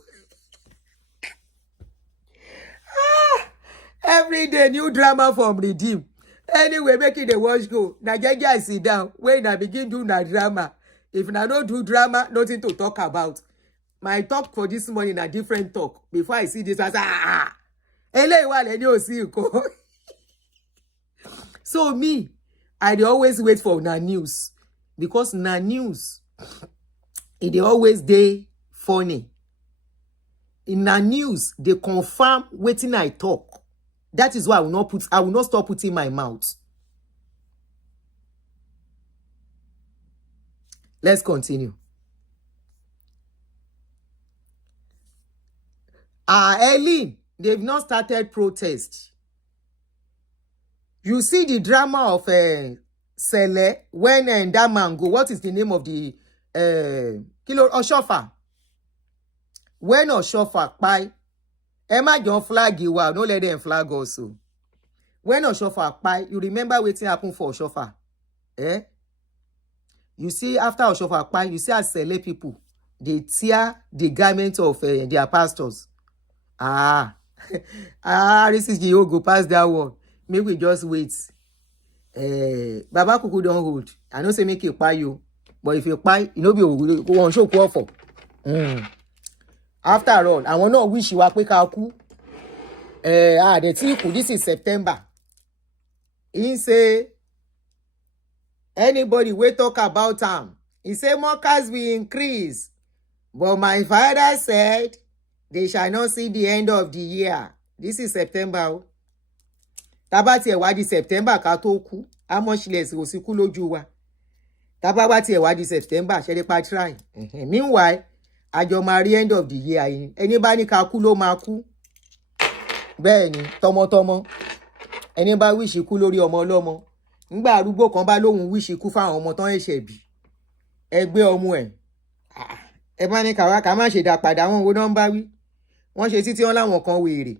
Every day, new drama from Redeem. Anyway, making the watch go. Now, I sit down. When I begin do na drama. If I don't do drama, nothing to talk about. My talk for this morning a different talk. Before I see this, I say, So me, I dey always wait for na news. Because na news, it dey always dey funny. In na news, they confirm wetin I talk. That is why I will not stop putting my mouth. Let's continue. Eileen, they've not started protest. You see the drama of Sele when that man go. What is the name of the Kilo Oshofa? When Oshofa kpai, Emma don't flag you out. Don't let them flag also. When Oshofa kpai, you remember wetin happen for Oshofa? You see after Oshofa kpai, you see as Sele people they tear the garment of their pastors. Rccg go pass that one. Make we just wait. Baba Kuku don't hold. I know say make you pay you, but if you pay, you know be one show for. After all, I want to wish you a quick aku. The tiku, this is September. He say anybody we talk about him. He say mockers will increase, but my father said they shall not see the end of the year. This is September. Tabati ewadi September ka to ku. How much less go si ku loju wa. Tabati ewadi September she dey pa try. Meanwhile, ajo marry end of the year yin. Eni ba ni ka ku lo ma ku. Bẹ́ẹ̀ni, tọmọtọmọ. Eni ba wish ku lórí ọmọ ọlọ́mọ. Ngba arúgbó kan ba lohun wish ku fáwọn ọmọ tán ẹ̀ṣẹ̀ bí. Ẹgbẹ́ ọmọ ẹ̀. Ẹ bá ní ká má ṣe dá padà wọn wo nọ́mbà wí. Wọ́n ṣe títí wọn láwọn kan wèrè.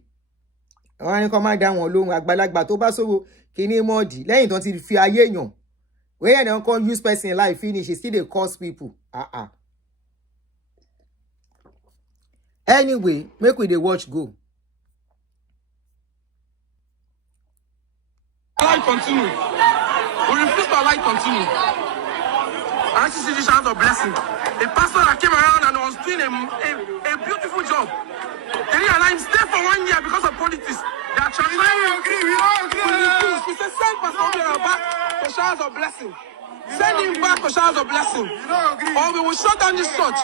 Wọ́n ní kó má dá wọn lóhùn àgbàlagbà tó bá sọ̀rọ̀ kíní mọ́ọ̀dì lẹ́yìn tó ti fi ayé yàn. When they come use person life finish, it still they cause people. Anyway, make we dey watch go. Life continue. We refuse to allow it continue. Rccg shout of blessing. A pastor that came around and was doing a beautiful job. They didn't allow him stay for 1 year because of politics. They are trying to agree. We don't agree. We refuse. We say send Pastor back to showers of blessing. Send him back to showers of blessing. Or we will shut down this church.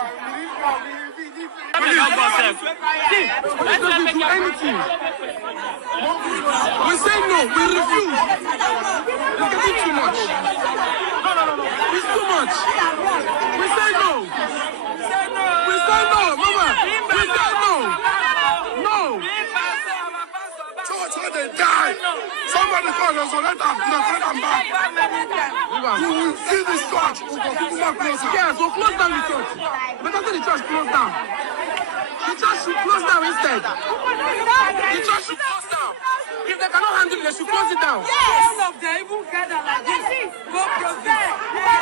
We don't do anything. We say no. We refuse. It's getting too much. It's too much. We say no. We say no, Mama. We say no. No. Church when they die, somebody calls us, so let them back. You will see this church. We'll go closer. Yes, we'll close down the church. Better than the church close down. The church should close down instead. The church should close down. If they cannot handle it, they should close it down. Yes. All of them even gather like this. Go protest.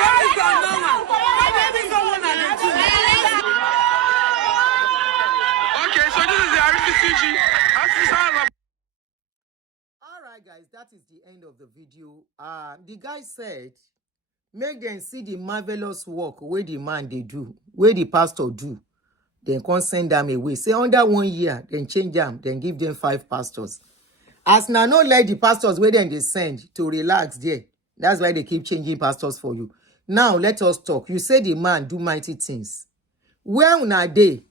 Don't go normal. Maybe someone at the two. Okay, so this is the Rccg. Alright guys, that is the end of the video. The guy said, make them see the marvelous work where the man they do, where the pastor do. Then can't send them away. Say under 1 year, then change them, then give them 5 pastors. As now not let the pastors where then they send to relax there. That's why they keep changing pastors for you. Now let us talk. You say the man do mighty things. Where una dey?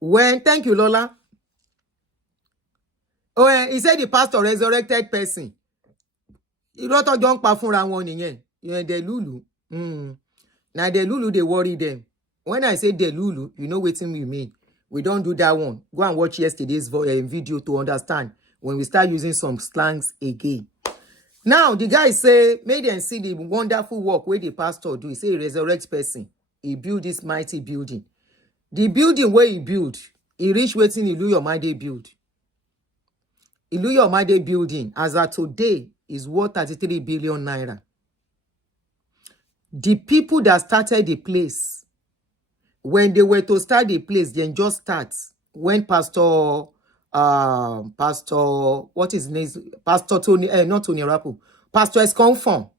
When thank you, Lola. He said the pastor resurrected person. He wrote a young fúnra wọn nìyẹn. Delulu. Now Delulu they worry them. When I say Delulu, you know what we mean. We don't do that one. Go and watch yesterday's video to understand when we start using some slangs again. Now the guy say, make them see the wonderful work where the pastor do. He say he resurrect person. He build this mighty building. The building where he build, he reach waiting Iluyomade build. Iluyomade building, as of today, is worth 33 billion naira. The people that started the place, when they were to start the place, then just start when Pastor Pastor, what is his name? Pastor Tony, not Tony Rapu, Pastor Esconfon.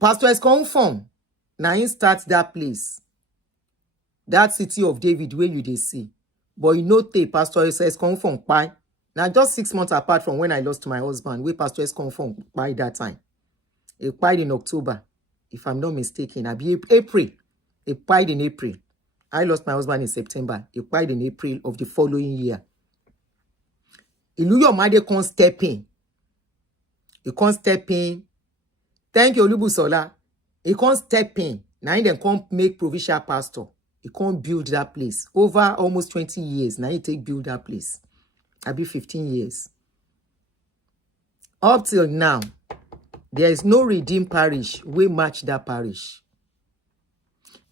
Pastor Esconfon. Now he starts that place. That city of David where you they see. But you know, Pastor Esconfon by. Now just 6 months apart from when I lost my husband, where Pastor Esconfon by that time. He died in October, if I'm not mistaken. I be April. He died in April. I lost my husband in September. He died in April of the following year. Iluyomade can't step in. He can't step in. Thank you, Olubusola. He can't step in. Now he then can't make provincial pastor. He can't build that place. Over almost 20 years. Now he take build that place. I be 15 years. Up till now, there is no redeemed parish we match that parish.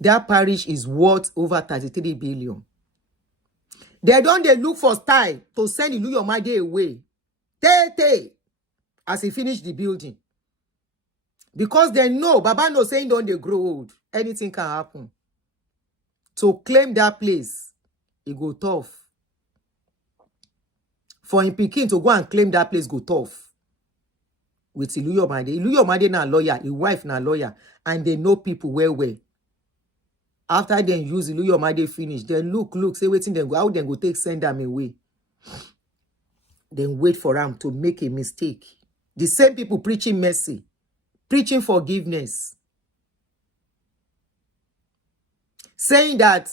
That parish is worth over 33 billion. They look for style to send Iluyomade away. As he finish the building. Because they know, Baba no saying don't they grow old. Anything can happen. To claim that place, it go tough. For him Pekin to go and claim that place go tough. With Iluyomade. Iluyomade na lawyer, his wife na lawyer, and they know people well. After they use Iluyomade finish, they look, say waiting them go, how they go take send them away. Then wait for them to make a mistake. The same people preaching mercy, preaching forgiveness, saying that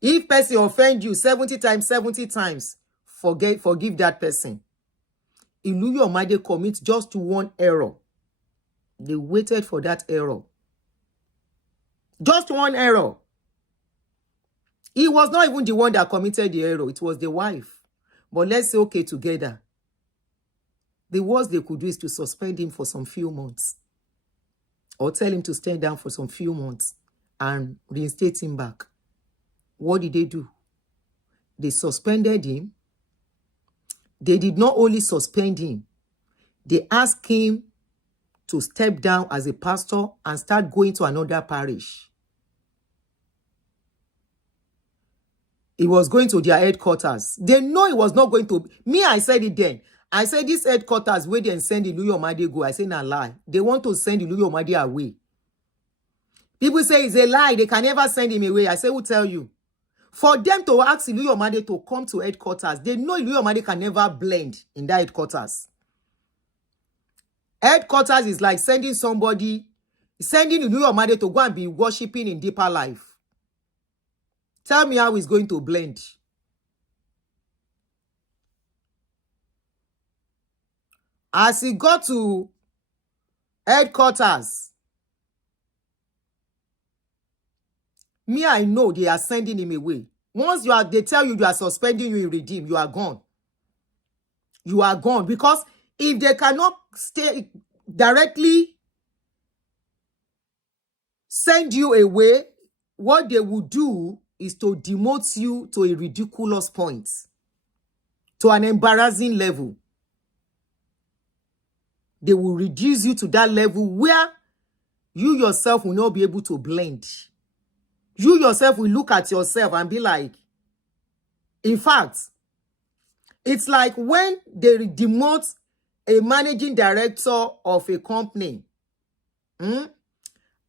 if person offend you 70 times, forgive that person. Iluyomade commit just one error. They waited for that error. Just one error. He was not even the one that committed the error. It was the wife. But let's say, okay, together. The worst they could do is to suspend him for some few months. Or tell him to stand down for some few months and reinstate him back. What did they do? They suspended him. They did not only suspend him, they asked him to step down as a pastor and start going to another parish. He was going to their headquarters. They know he was not going to. Me, I said it then. I said this headquarters where they send Iluyomade go. I say na lie. They want to send Iluyomade away. People say it's a lie. They can never send him away. I say, who tell you? For them to ask Iluyomade to come to headquarters, they know Iluyomade can never blend in that headquarters. Headquarters is like sending Iluyomade to go and be worshipping in deeper life. Tell me how he's going to blend. As he got to headquarters, me, I know they are sending him away. Once they tell you are suspending you in redeem, you are gone. You are gone. Because if they cannot stay directly send you away, what they will do is to demote you to a ridiculous point, to an embarrassing level. They will reduce you to that level where you yourself will not be able to blend. You yourself will look at yourself and be like, in fact, it's like when they demote a managing director of a company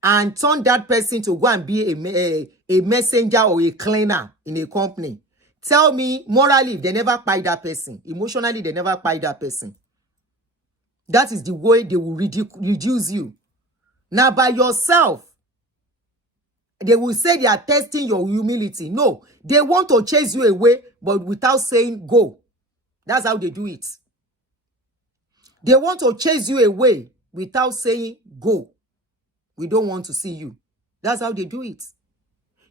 and turn that person to go and be a messenger or a cleaner in a company. Tell me, morally, they never pay that person. Emotionally, they never pay that person. That is the way they will reduce you. Now, by yourself, they will say they are testing your humility. No, they want to chase you away, but without saying go. That's how they do it. They want to chase you away without saying go. We don't want to see you. That's how they do it.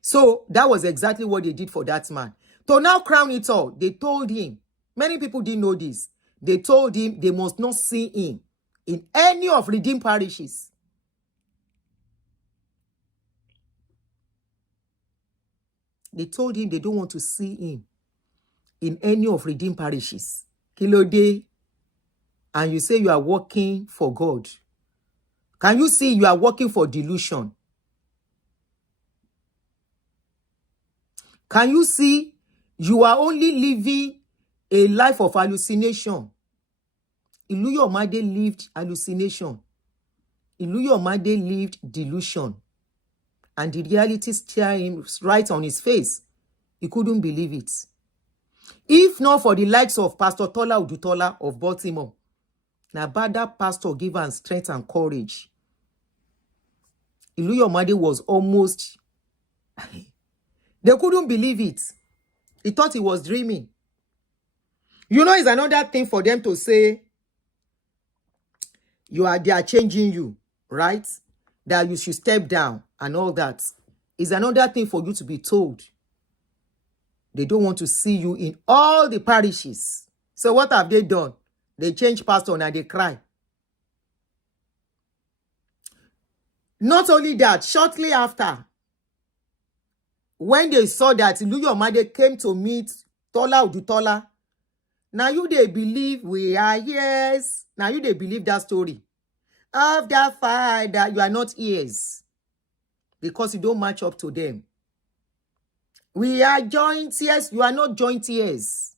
So that was exactly what they did for that man. To now crown it all, they told him, many people didn't know this. They told him they must not see him in any of redeemed parishes. They told him they don't want to see him in any of redeemed parishes. Kilode, and you say you are working for God. Can you see you are working for delusion? Can you see You are only living a life of hallucination. Iluyomade lived hallucination. Iluyomade lived delusion. And the reality stared him right on his face. He couldn't believe it. If not for the likes of Pastor Tola Udutola of Baltimore, Nabada pastor gave him strength and courage. Iluyomade was almost... They couldn't believe it. He thought he was dreaming. You know, it's another thing for them to say, they are changing you, right? That you should step down and all that. It's another thing for you to be told. They don't want to see you in all the parishes. So what have they done? They change pastor and they cry. Not only that, shortly after, when they saw that Iluyomade came to meet Tola Udutola, now you they believe we are ears. Now you they believe that story. Of that father, you are not ears. Because you don't match up to them. We are joint ears. You are not joint ears.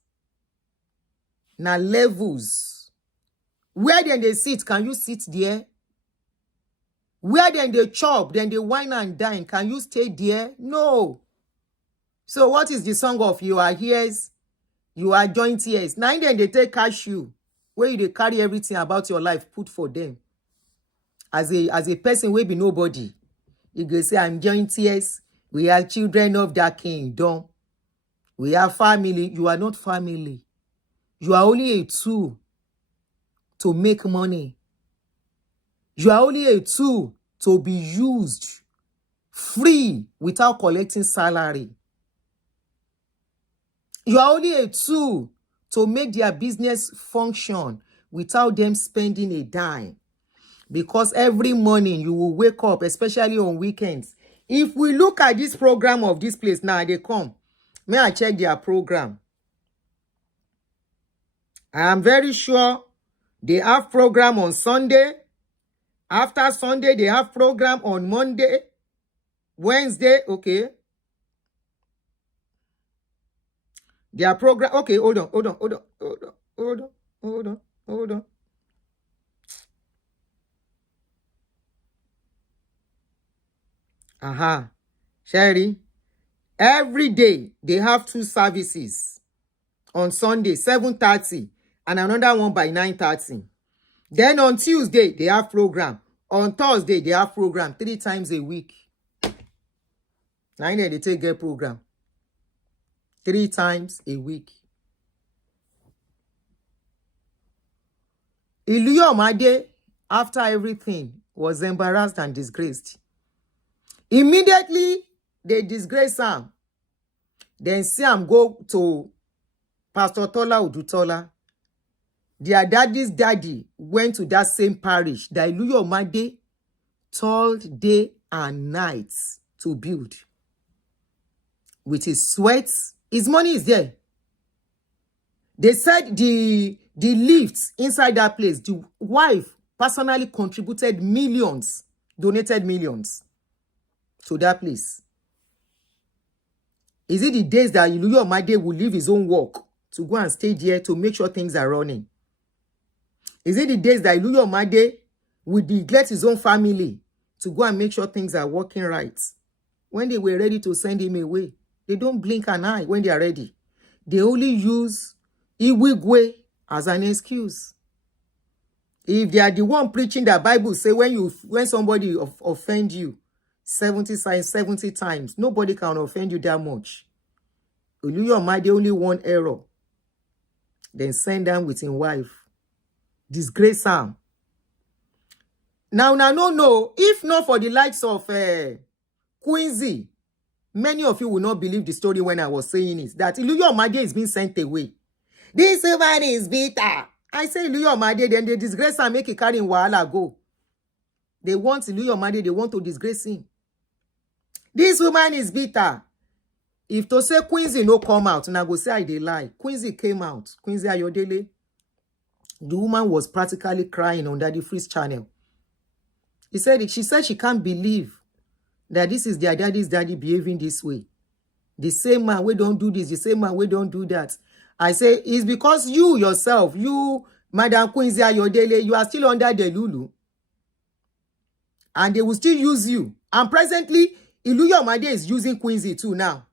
Now levels. Where then they sit, can you sit there? Where then they chop, then they wine and dine, can you stay there? No. So what is the song of you are ears? You are joint ears. Now then they take cashew, where they carry everything about your life, put for them. As a person will be nobody. You go say, I'm joint ears. We are children of that kingdom. We are family. You are not family. You are only a tool to make money. You are only a tool to be used free without collecting salary. You are only a tool to make their business function without them spending a dime. Because every morning you will wake up, especially on weekends. If we look at this program of this place now, they come. May I check their program? I am very sure they have program on Sunday. After Sunday, they have program on Monday, Wednesday, okay. Their program, okay, hold on. Aha, Sherry. Every day, they have 2 services. On Sunday, 7:30, and another one by 9:30. Then on Tuesday, they have program. On Thursday, they have program 3 times a week. Now they take their program 3 times a week. Iluyomade, after everything, was embarrassed and disgraced. Immediately, they disgrace him. Then see him go to Pastor Tola Udutola. Their daddy's daddy went to that same parish that Iluyomade toiled day and night to build. With his sweat, his money is there. They said the lifts inside that place, the wife personally contributed millions, donated millions to that place. Is it the days that Iluyomade will leave his own work to go and stay there to make sure things are running? Is it the days that Iluyomade will neglect his own family to go and make sure things are working right? When they were ready to send him away, they don't blink an eye when they are ready. They only use Iwigwe as an excuse. If they are the one preaching the Bible, say when somebody offend you 70 times, nobody can offend you that much. Iluyomade only one error. Then send them with his wife. Disgrace him. Now, no. If not for the likes of Quincy, many of you will not believe the story when I was saying it, that Iluyomade is being sent away. This woman is bitter. I say Iluyomade, then they disgrace and make it carry in wahala go. They want Iluyomade, they want to disgrace him. This woman is bitter. If to say Quincy no come out, and I go say I dey lie. Quincy came out. Quincy Ayodele. The woman was practically crying on Daddy Free's channel. She said she can't believe that this is their daddy's daddy behaving this way. The same man we don't do this, the same man we don't do that. I say it's because you yourself, you, Madam Quincy Ayodele, you are still under the Lulu. And they will still use you. And presently, Iluyomade is using Quincy too now.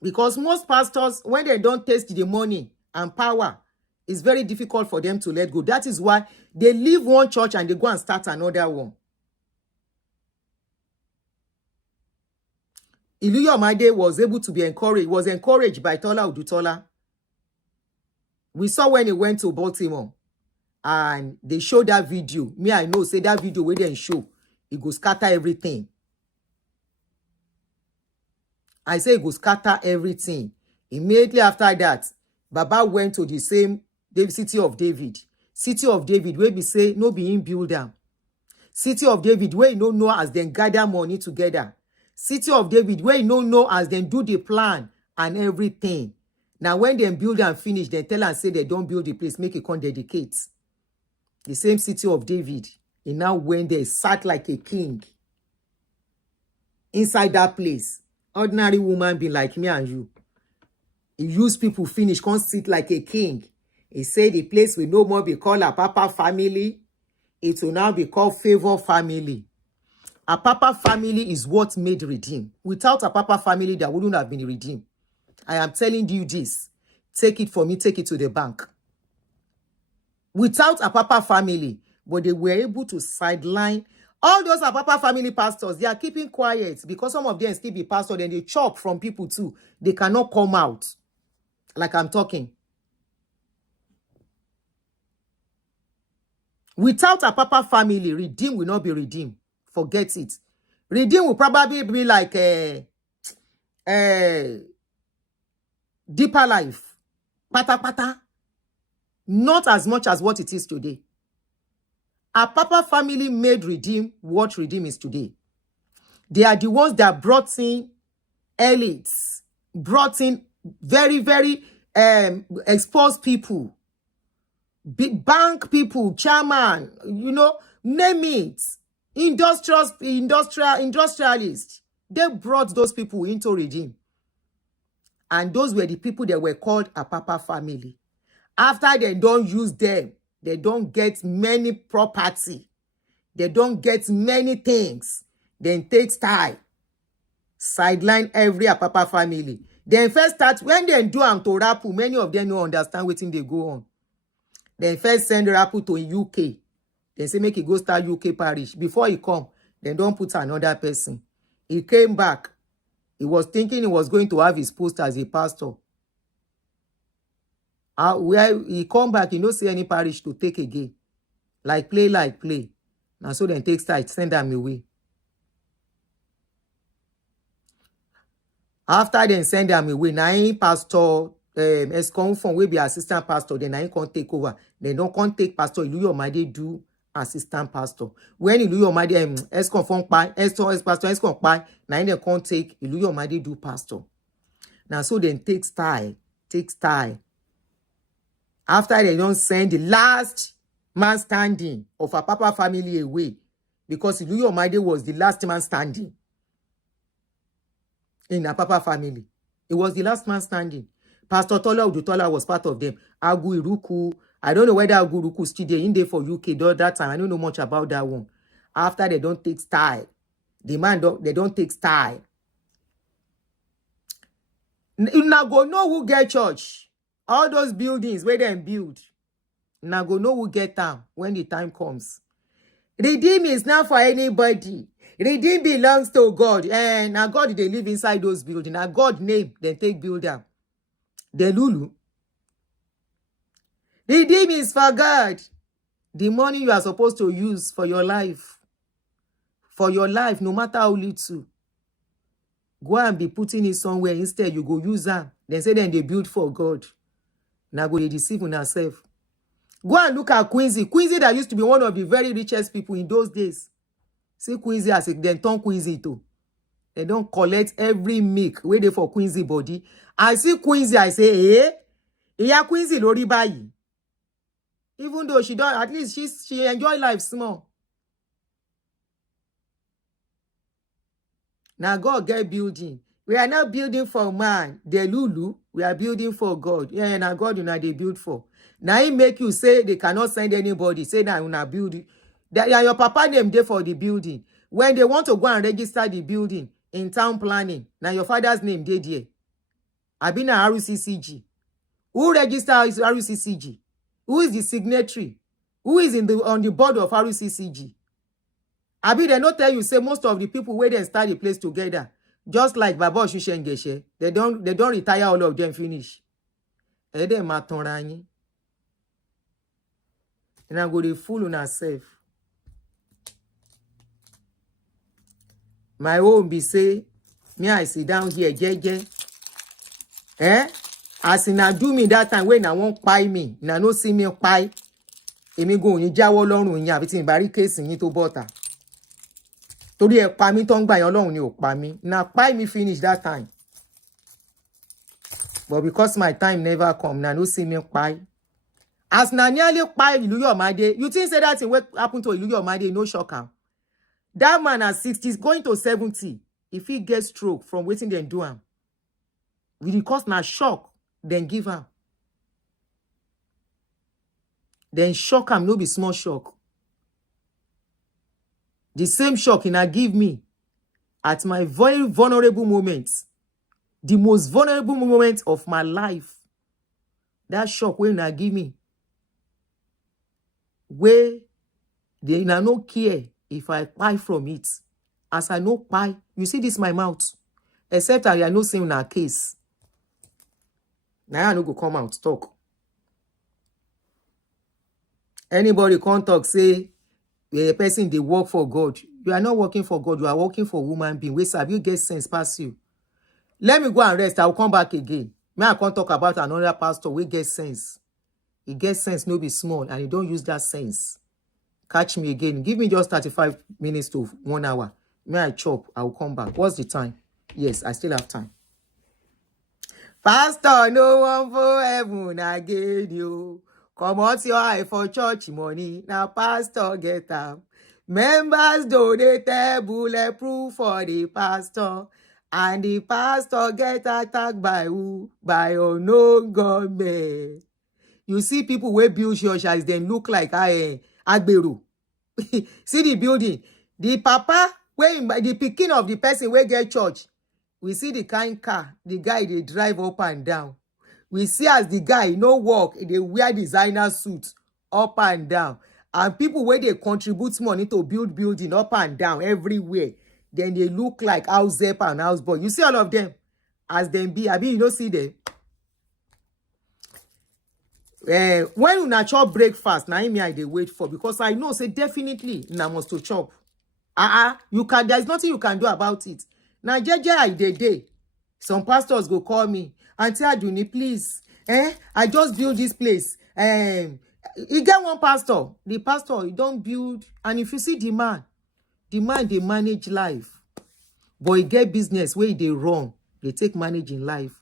Because most pastors, when they don't taste the money and power, it's very difficult for them to let go. That is why they leave one church and they go and start another one. Iluyomade was able to be encouraged, was encouraged by Tola Udutola. We saw when he went to Baltimore and they showed that video. Me, I know, say that video where they show, it go scatter everything. I say it go scatter everything. Immediately after that, Baba went to the same city of David. City of David, where we say, no be in build them. City of David, where you don't know as them gather money together. City of David, where you don't know as them do the plan and everything. Now, when they build and finish, they tell and say they don't build the place, make it con dedicate. The same city of David, and now when they sat like a king inside that place, ordinary woman be like me and you. He used people finish, can't sit like a king. He said the place will no more be called Apapa family. It will now be called Favor family. Apapa family is what made Redeem. Without Apapa family, there wouldn't have been Redeem. I am telling you this. Take it from me, take it to the bank. Without Apapa family, but they were able to sideline all those Apapa family pastors. They are keeping quiet because some of them still be pastors and they chop from people too. They cannot come out like I'm talking. Without Apapa family, Redeem will not be Redeem. Forget it. Redeem will probably be like a deeper life. Pata pata. Not as much as what it is today. Apapa family made Redeem what Redeem is today. They are the ones that brought in elites, brought in very, very exposed people, big bank people, chairman, you know, name it, industrialists. They brought those people into Redeem. And those were the people that were called Apapa family. After they don't use them, they don't get many property. They don't get many things. Then takes time. Sideline every Apapa family. Then first start, when they do am to Rapu, many of them don't understand what they go on. Then first send Rapu to UK. Then say make he go start UK Parish. Before he come, then don't put another person. He came back. He was thinking he was going to have his post as a pastor. Where he come back, he don't see any parish to take again. Like play. Now so then takes time, send them away. After then send them away, now pastor Escom from will be assistant pastor, then I can't take over. They don't can't take pastor Iluyomade do assistant pastor. When Iluyomade Escom from pastor Escom by, now they can't take Iluyomade do pastor. Now so then takes time. After they don't send the last man standing of a Apapa family away, because Iluyomade was the last man standing in a Apapa family. It was the last man standing. Pastor Tola Udutola was part of them. Agu Iruku, I don't know whether Agu Iruku still there in there for UK that time. I don't know much about that one. After they don't take style, they don't take style. You now go know who get church. All those buildings where they build. Now go know who get them when the time comes. Redeem is not for anybody. Redeem belongs to God. And now God, they live inside those buildings. Now God name, then take build them. The Lulu. Redeem is for God. The money you are supposed to use for your life. For your life, no matter how little. Go and be putting it somewhere. Instead, you go use them. Then say then they build for God. Now go they deceive on yourself. Go and look at Quincy. Quincy that used to be one of the very richest people in those days. See Quincy as then turn Quincy too. They don't collect every milk wait for Quincy body. I see Quincy, I say, yeah, Quincy lori bayi. Even though she don't, at least she enjoy life small. Now God get building. We are not building for man, the Lulu. We are building for God. Yeah, now God, they build for. Now he make you say they cannot send anybody. Say now una building. That your papa name there for the building. When they want to go and register the building in town planning, now your father's name there. I been a Rccg. Who registers Rccg? Who is the signatory? Who is on the board of Rccg? Abi they not tell you say most of the people where they start the place together, just like Baba Osushengeshe, they don't retire all of them finish. And then matonranyi. And I go the fool on herself. My own be say, me I sit down here, jeje. As in I do me that time when I won't buy me, na no see me buy. Emi go yin jawo lorun yin abi tin bari case yin to bota. Torí ẹ pa mí tó ń gbà yẹn Ọlọ́run ni ò pa mí. Na pa me finish that time. But because my time never come, na no see me pa. As na nearly pa Iluyomade, you think say that thing what happened to Iluyomade no shock am. That man at 60 going to 70. If he gets stroke from waiting then do am. Will it cause na shock, then give am. Then shock am, no be small shock. The same shock in give me at my very vulnerable moments. The most vulnerable moment of my life. That shock when I give me. Where they no care if I pie from it. As I no pie, you see this my mouth. Except I no saying in a case. Now I no go come out talk. Anybody can't talk say a person they work for God. You are not working for God. You are working for human being. Wait, have you get sense past you? Let me go and rest. I will come back again. May I can't talk about another pastor. We get sense. He gets sense, no be small, and he don't use that sense. Catch me again. Give me just 35 minutes to 1 hour. May I chop? I will come back. What's the time? Yes, I still have time. Pastor, no one for heaven again, you. Come out your eye for church money. Now, pastor, get up. Members donate bulletproof for the pastor. And the pastor get attacked by who? By unknown government. You see people where build churches, they look like Agberu. See the building. The papa, the picking of the person where get church. We see the kind car, the guy they drive up and down. We see as the guy no work, they wear designer suits up and down. And people where they contribute money to build building up and down everywhere. Then they look like house zep and house boy. You see all of them as them be. I mean, you don't see them. When una chop breakfast, now me I they wait for because I know say definitely na must to chop. You can. There's nothing you can do about it. Now jeje I dey. Some pastors go call me. Auntie Aduni, please. I just build this place. You get one pastor. The pastor, he don't build. And if you see the man they manage life. But he get business where they run. They take managing life.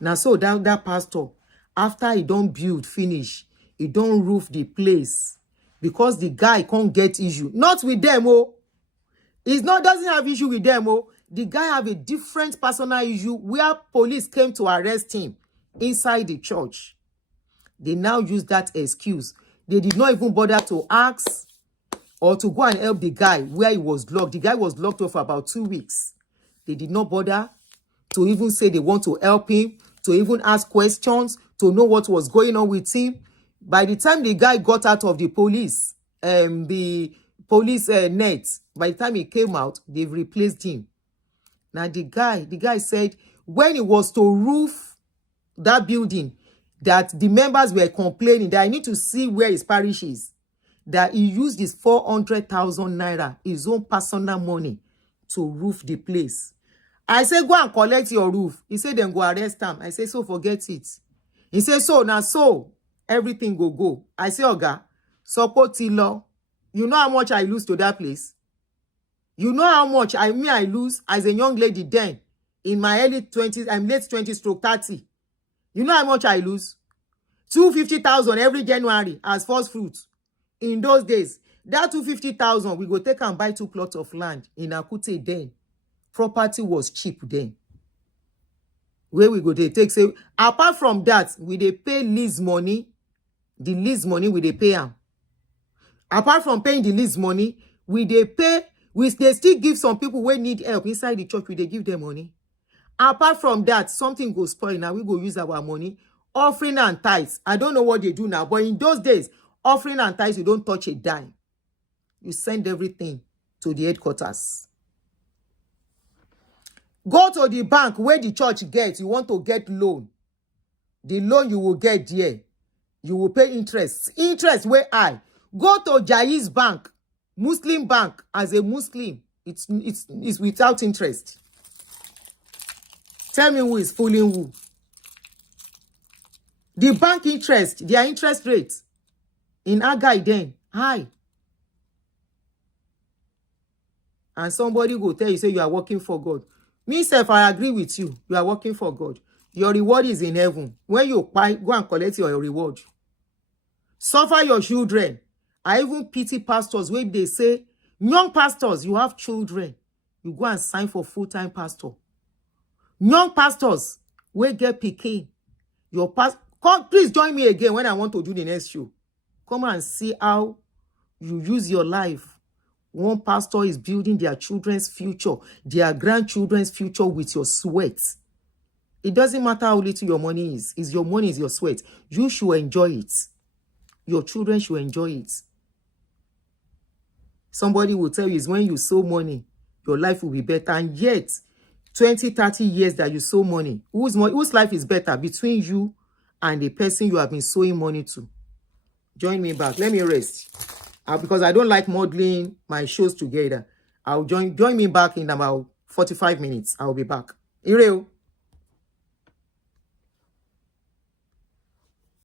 Now so that pastor, after he don't build, finish, he don't roof the place. Because the guy can't get issue. Not with them, oh. Doesn't have issue with them, oh. The guy have a different personal issue where police came to arrest him inside the church. They now use that excuse. They did not even bother to ask or to go and help the guy where he was locked. The guy was locked up for about 2 weeks. They did not bother to even say they want to help him, to even ask questions, to know what was going on with him. By the time the guy got out of the police net, by the time he came out, they've replaced him. Now the guy said when he was to roof that building, that the members were complaining that I need to see where his parish is, that he used his 400,000 naira, his own personal money, to roof the place. I said, go and collect your roof. He said, then go arrest him. I said, so forget it. He said, so now everything go. I say, Oga, support law. You know how much I lose to that place? You know how much I lose as a young lady then in my early 20s, I'm late 20s stroke 30. You know how much I lose? 250,000 every January as first fruit. In those days, that 250,000, we go take and buy 2 plots of land in Akute then. property was cheap then. Where we go, they take say, apart from that, we they pay lease money. The lease money we they pay them. Apart from paying the lease money, we they pay, they still give some people who need help inside the church, we they give them money. Apart from that, something goes spoil now, we go use our money. Offering and tithes. I don't know what they do now, but in those days, offering and tithes, you don't touch a dime. You send everything to the headquarters. Go to the bank where the church gets. You want to get loan. The loan you will get there. You will pay interest. Interest where high. Go to Jai's bank, Muslim bank. As a Muslim, it's without interest. Tell me who is fooling who. The bank interest, their interest rate in Agai then high. And somebody will tell you, say you are working for God. Me, self, I agree with you. You are working for God. Your reward is in heaven. When you buy, go and collect your reward. Suffer your children. I even pity pastors where they say, young pastors, you have children. You go and sign for full-time pastor. Young pastors, where get picking. Your pastor, please join me again when I want to do the next show. Come and see how you use your life. One pastor is building their children's future, their grandchildren's future with your sweat. It doesn't matter how little your money is. It's your money, is your sweat. You should enjoy it. Your children should enjoy it. Somebody will tell you is when you sow money, your life will be better. And yet, 20, 30 years that you sow money, whose life is better between you and the person you have been sowing money to? Join me back. Let me rest. Because I don't like modeling my shows together. I'll join me back in about 45 minutes. I'll be back. Ireo.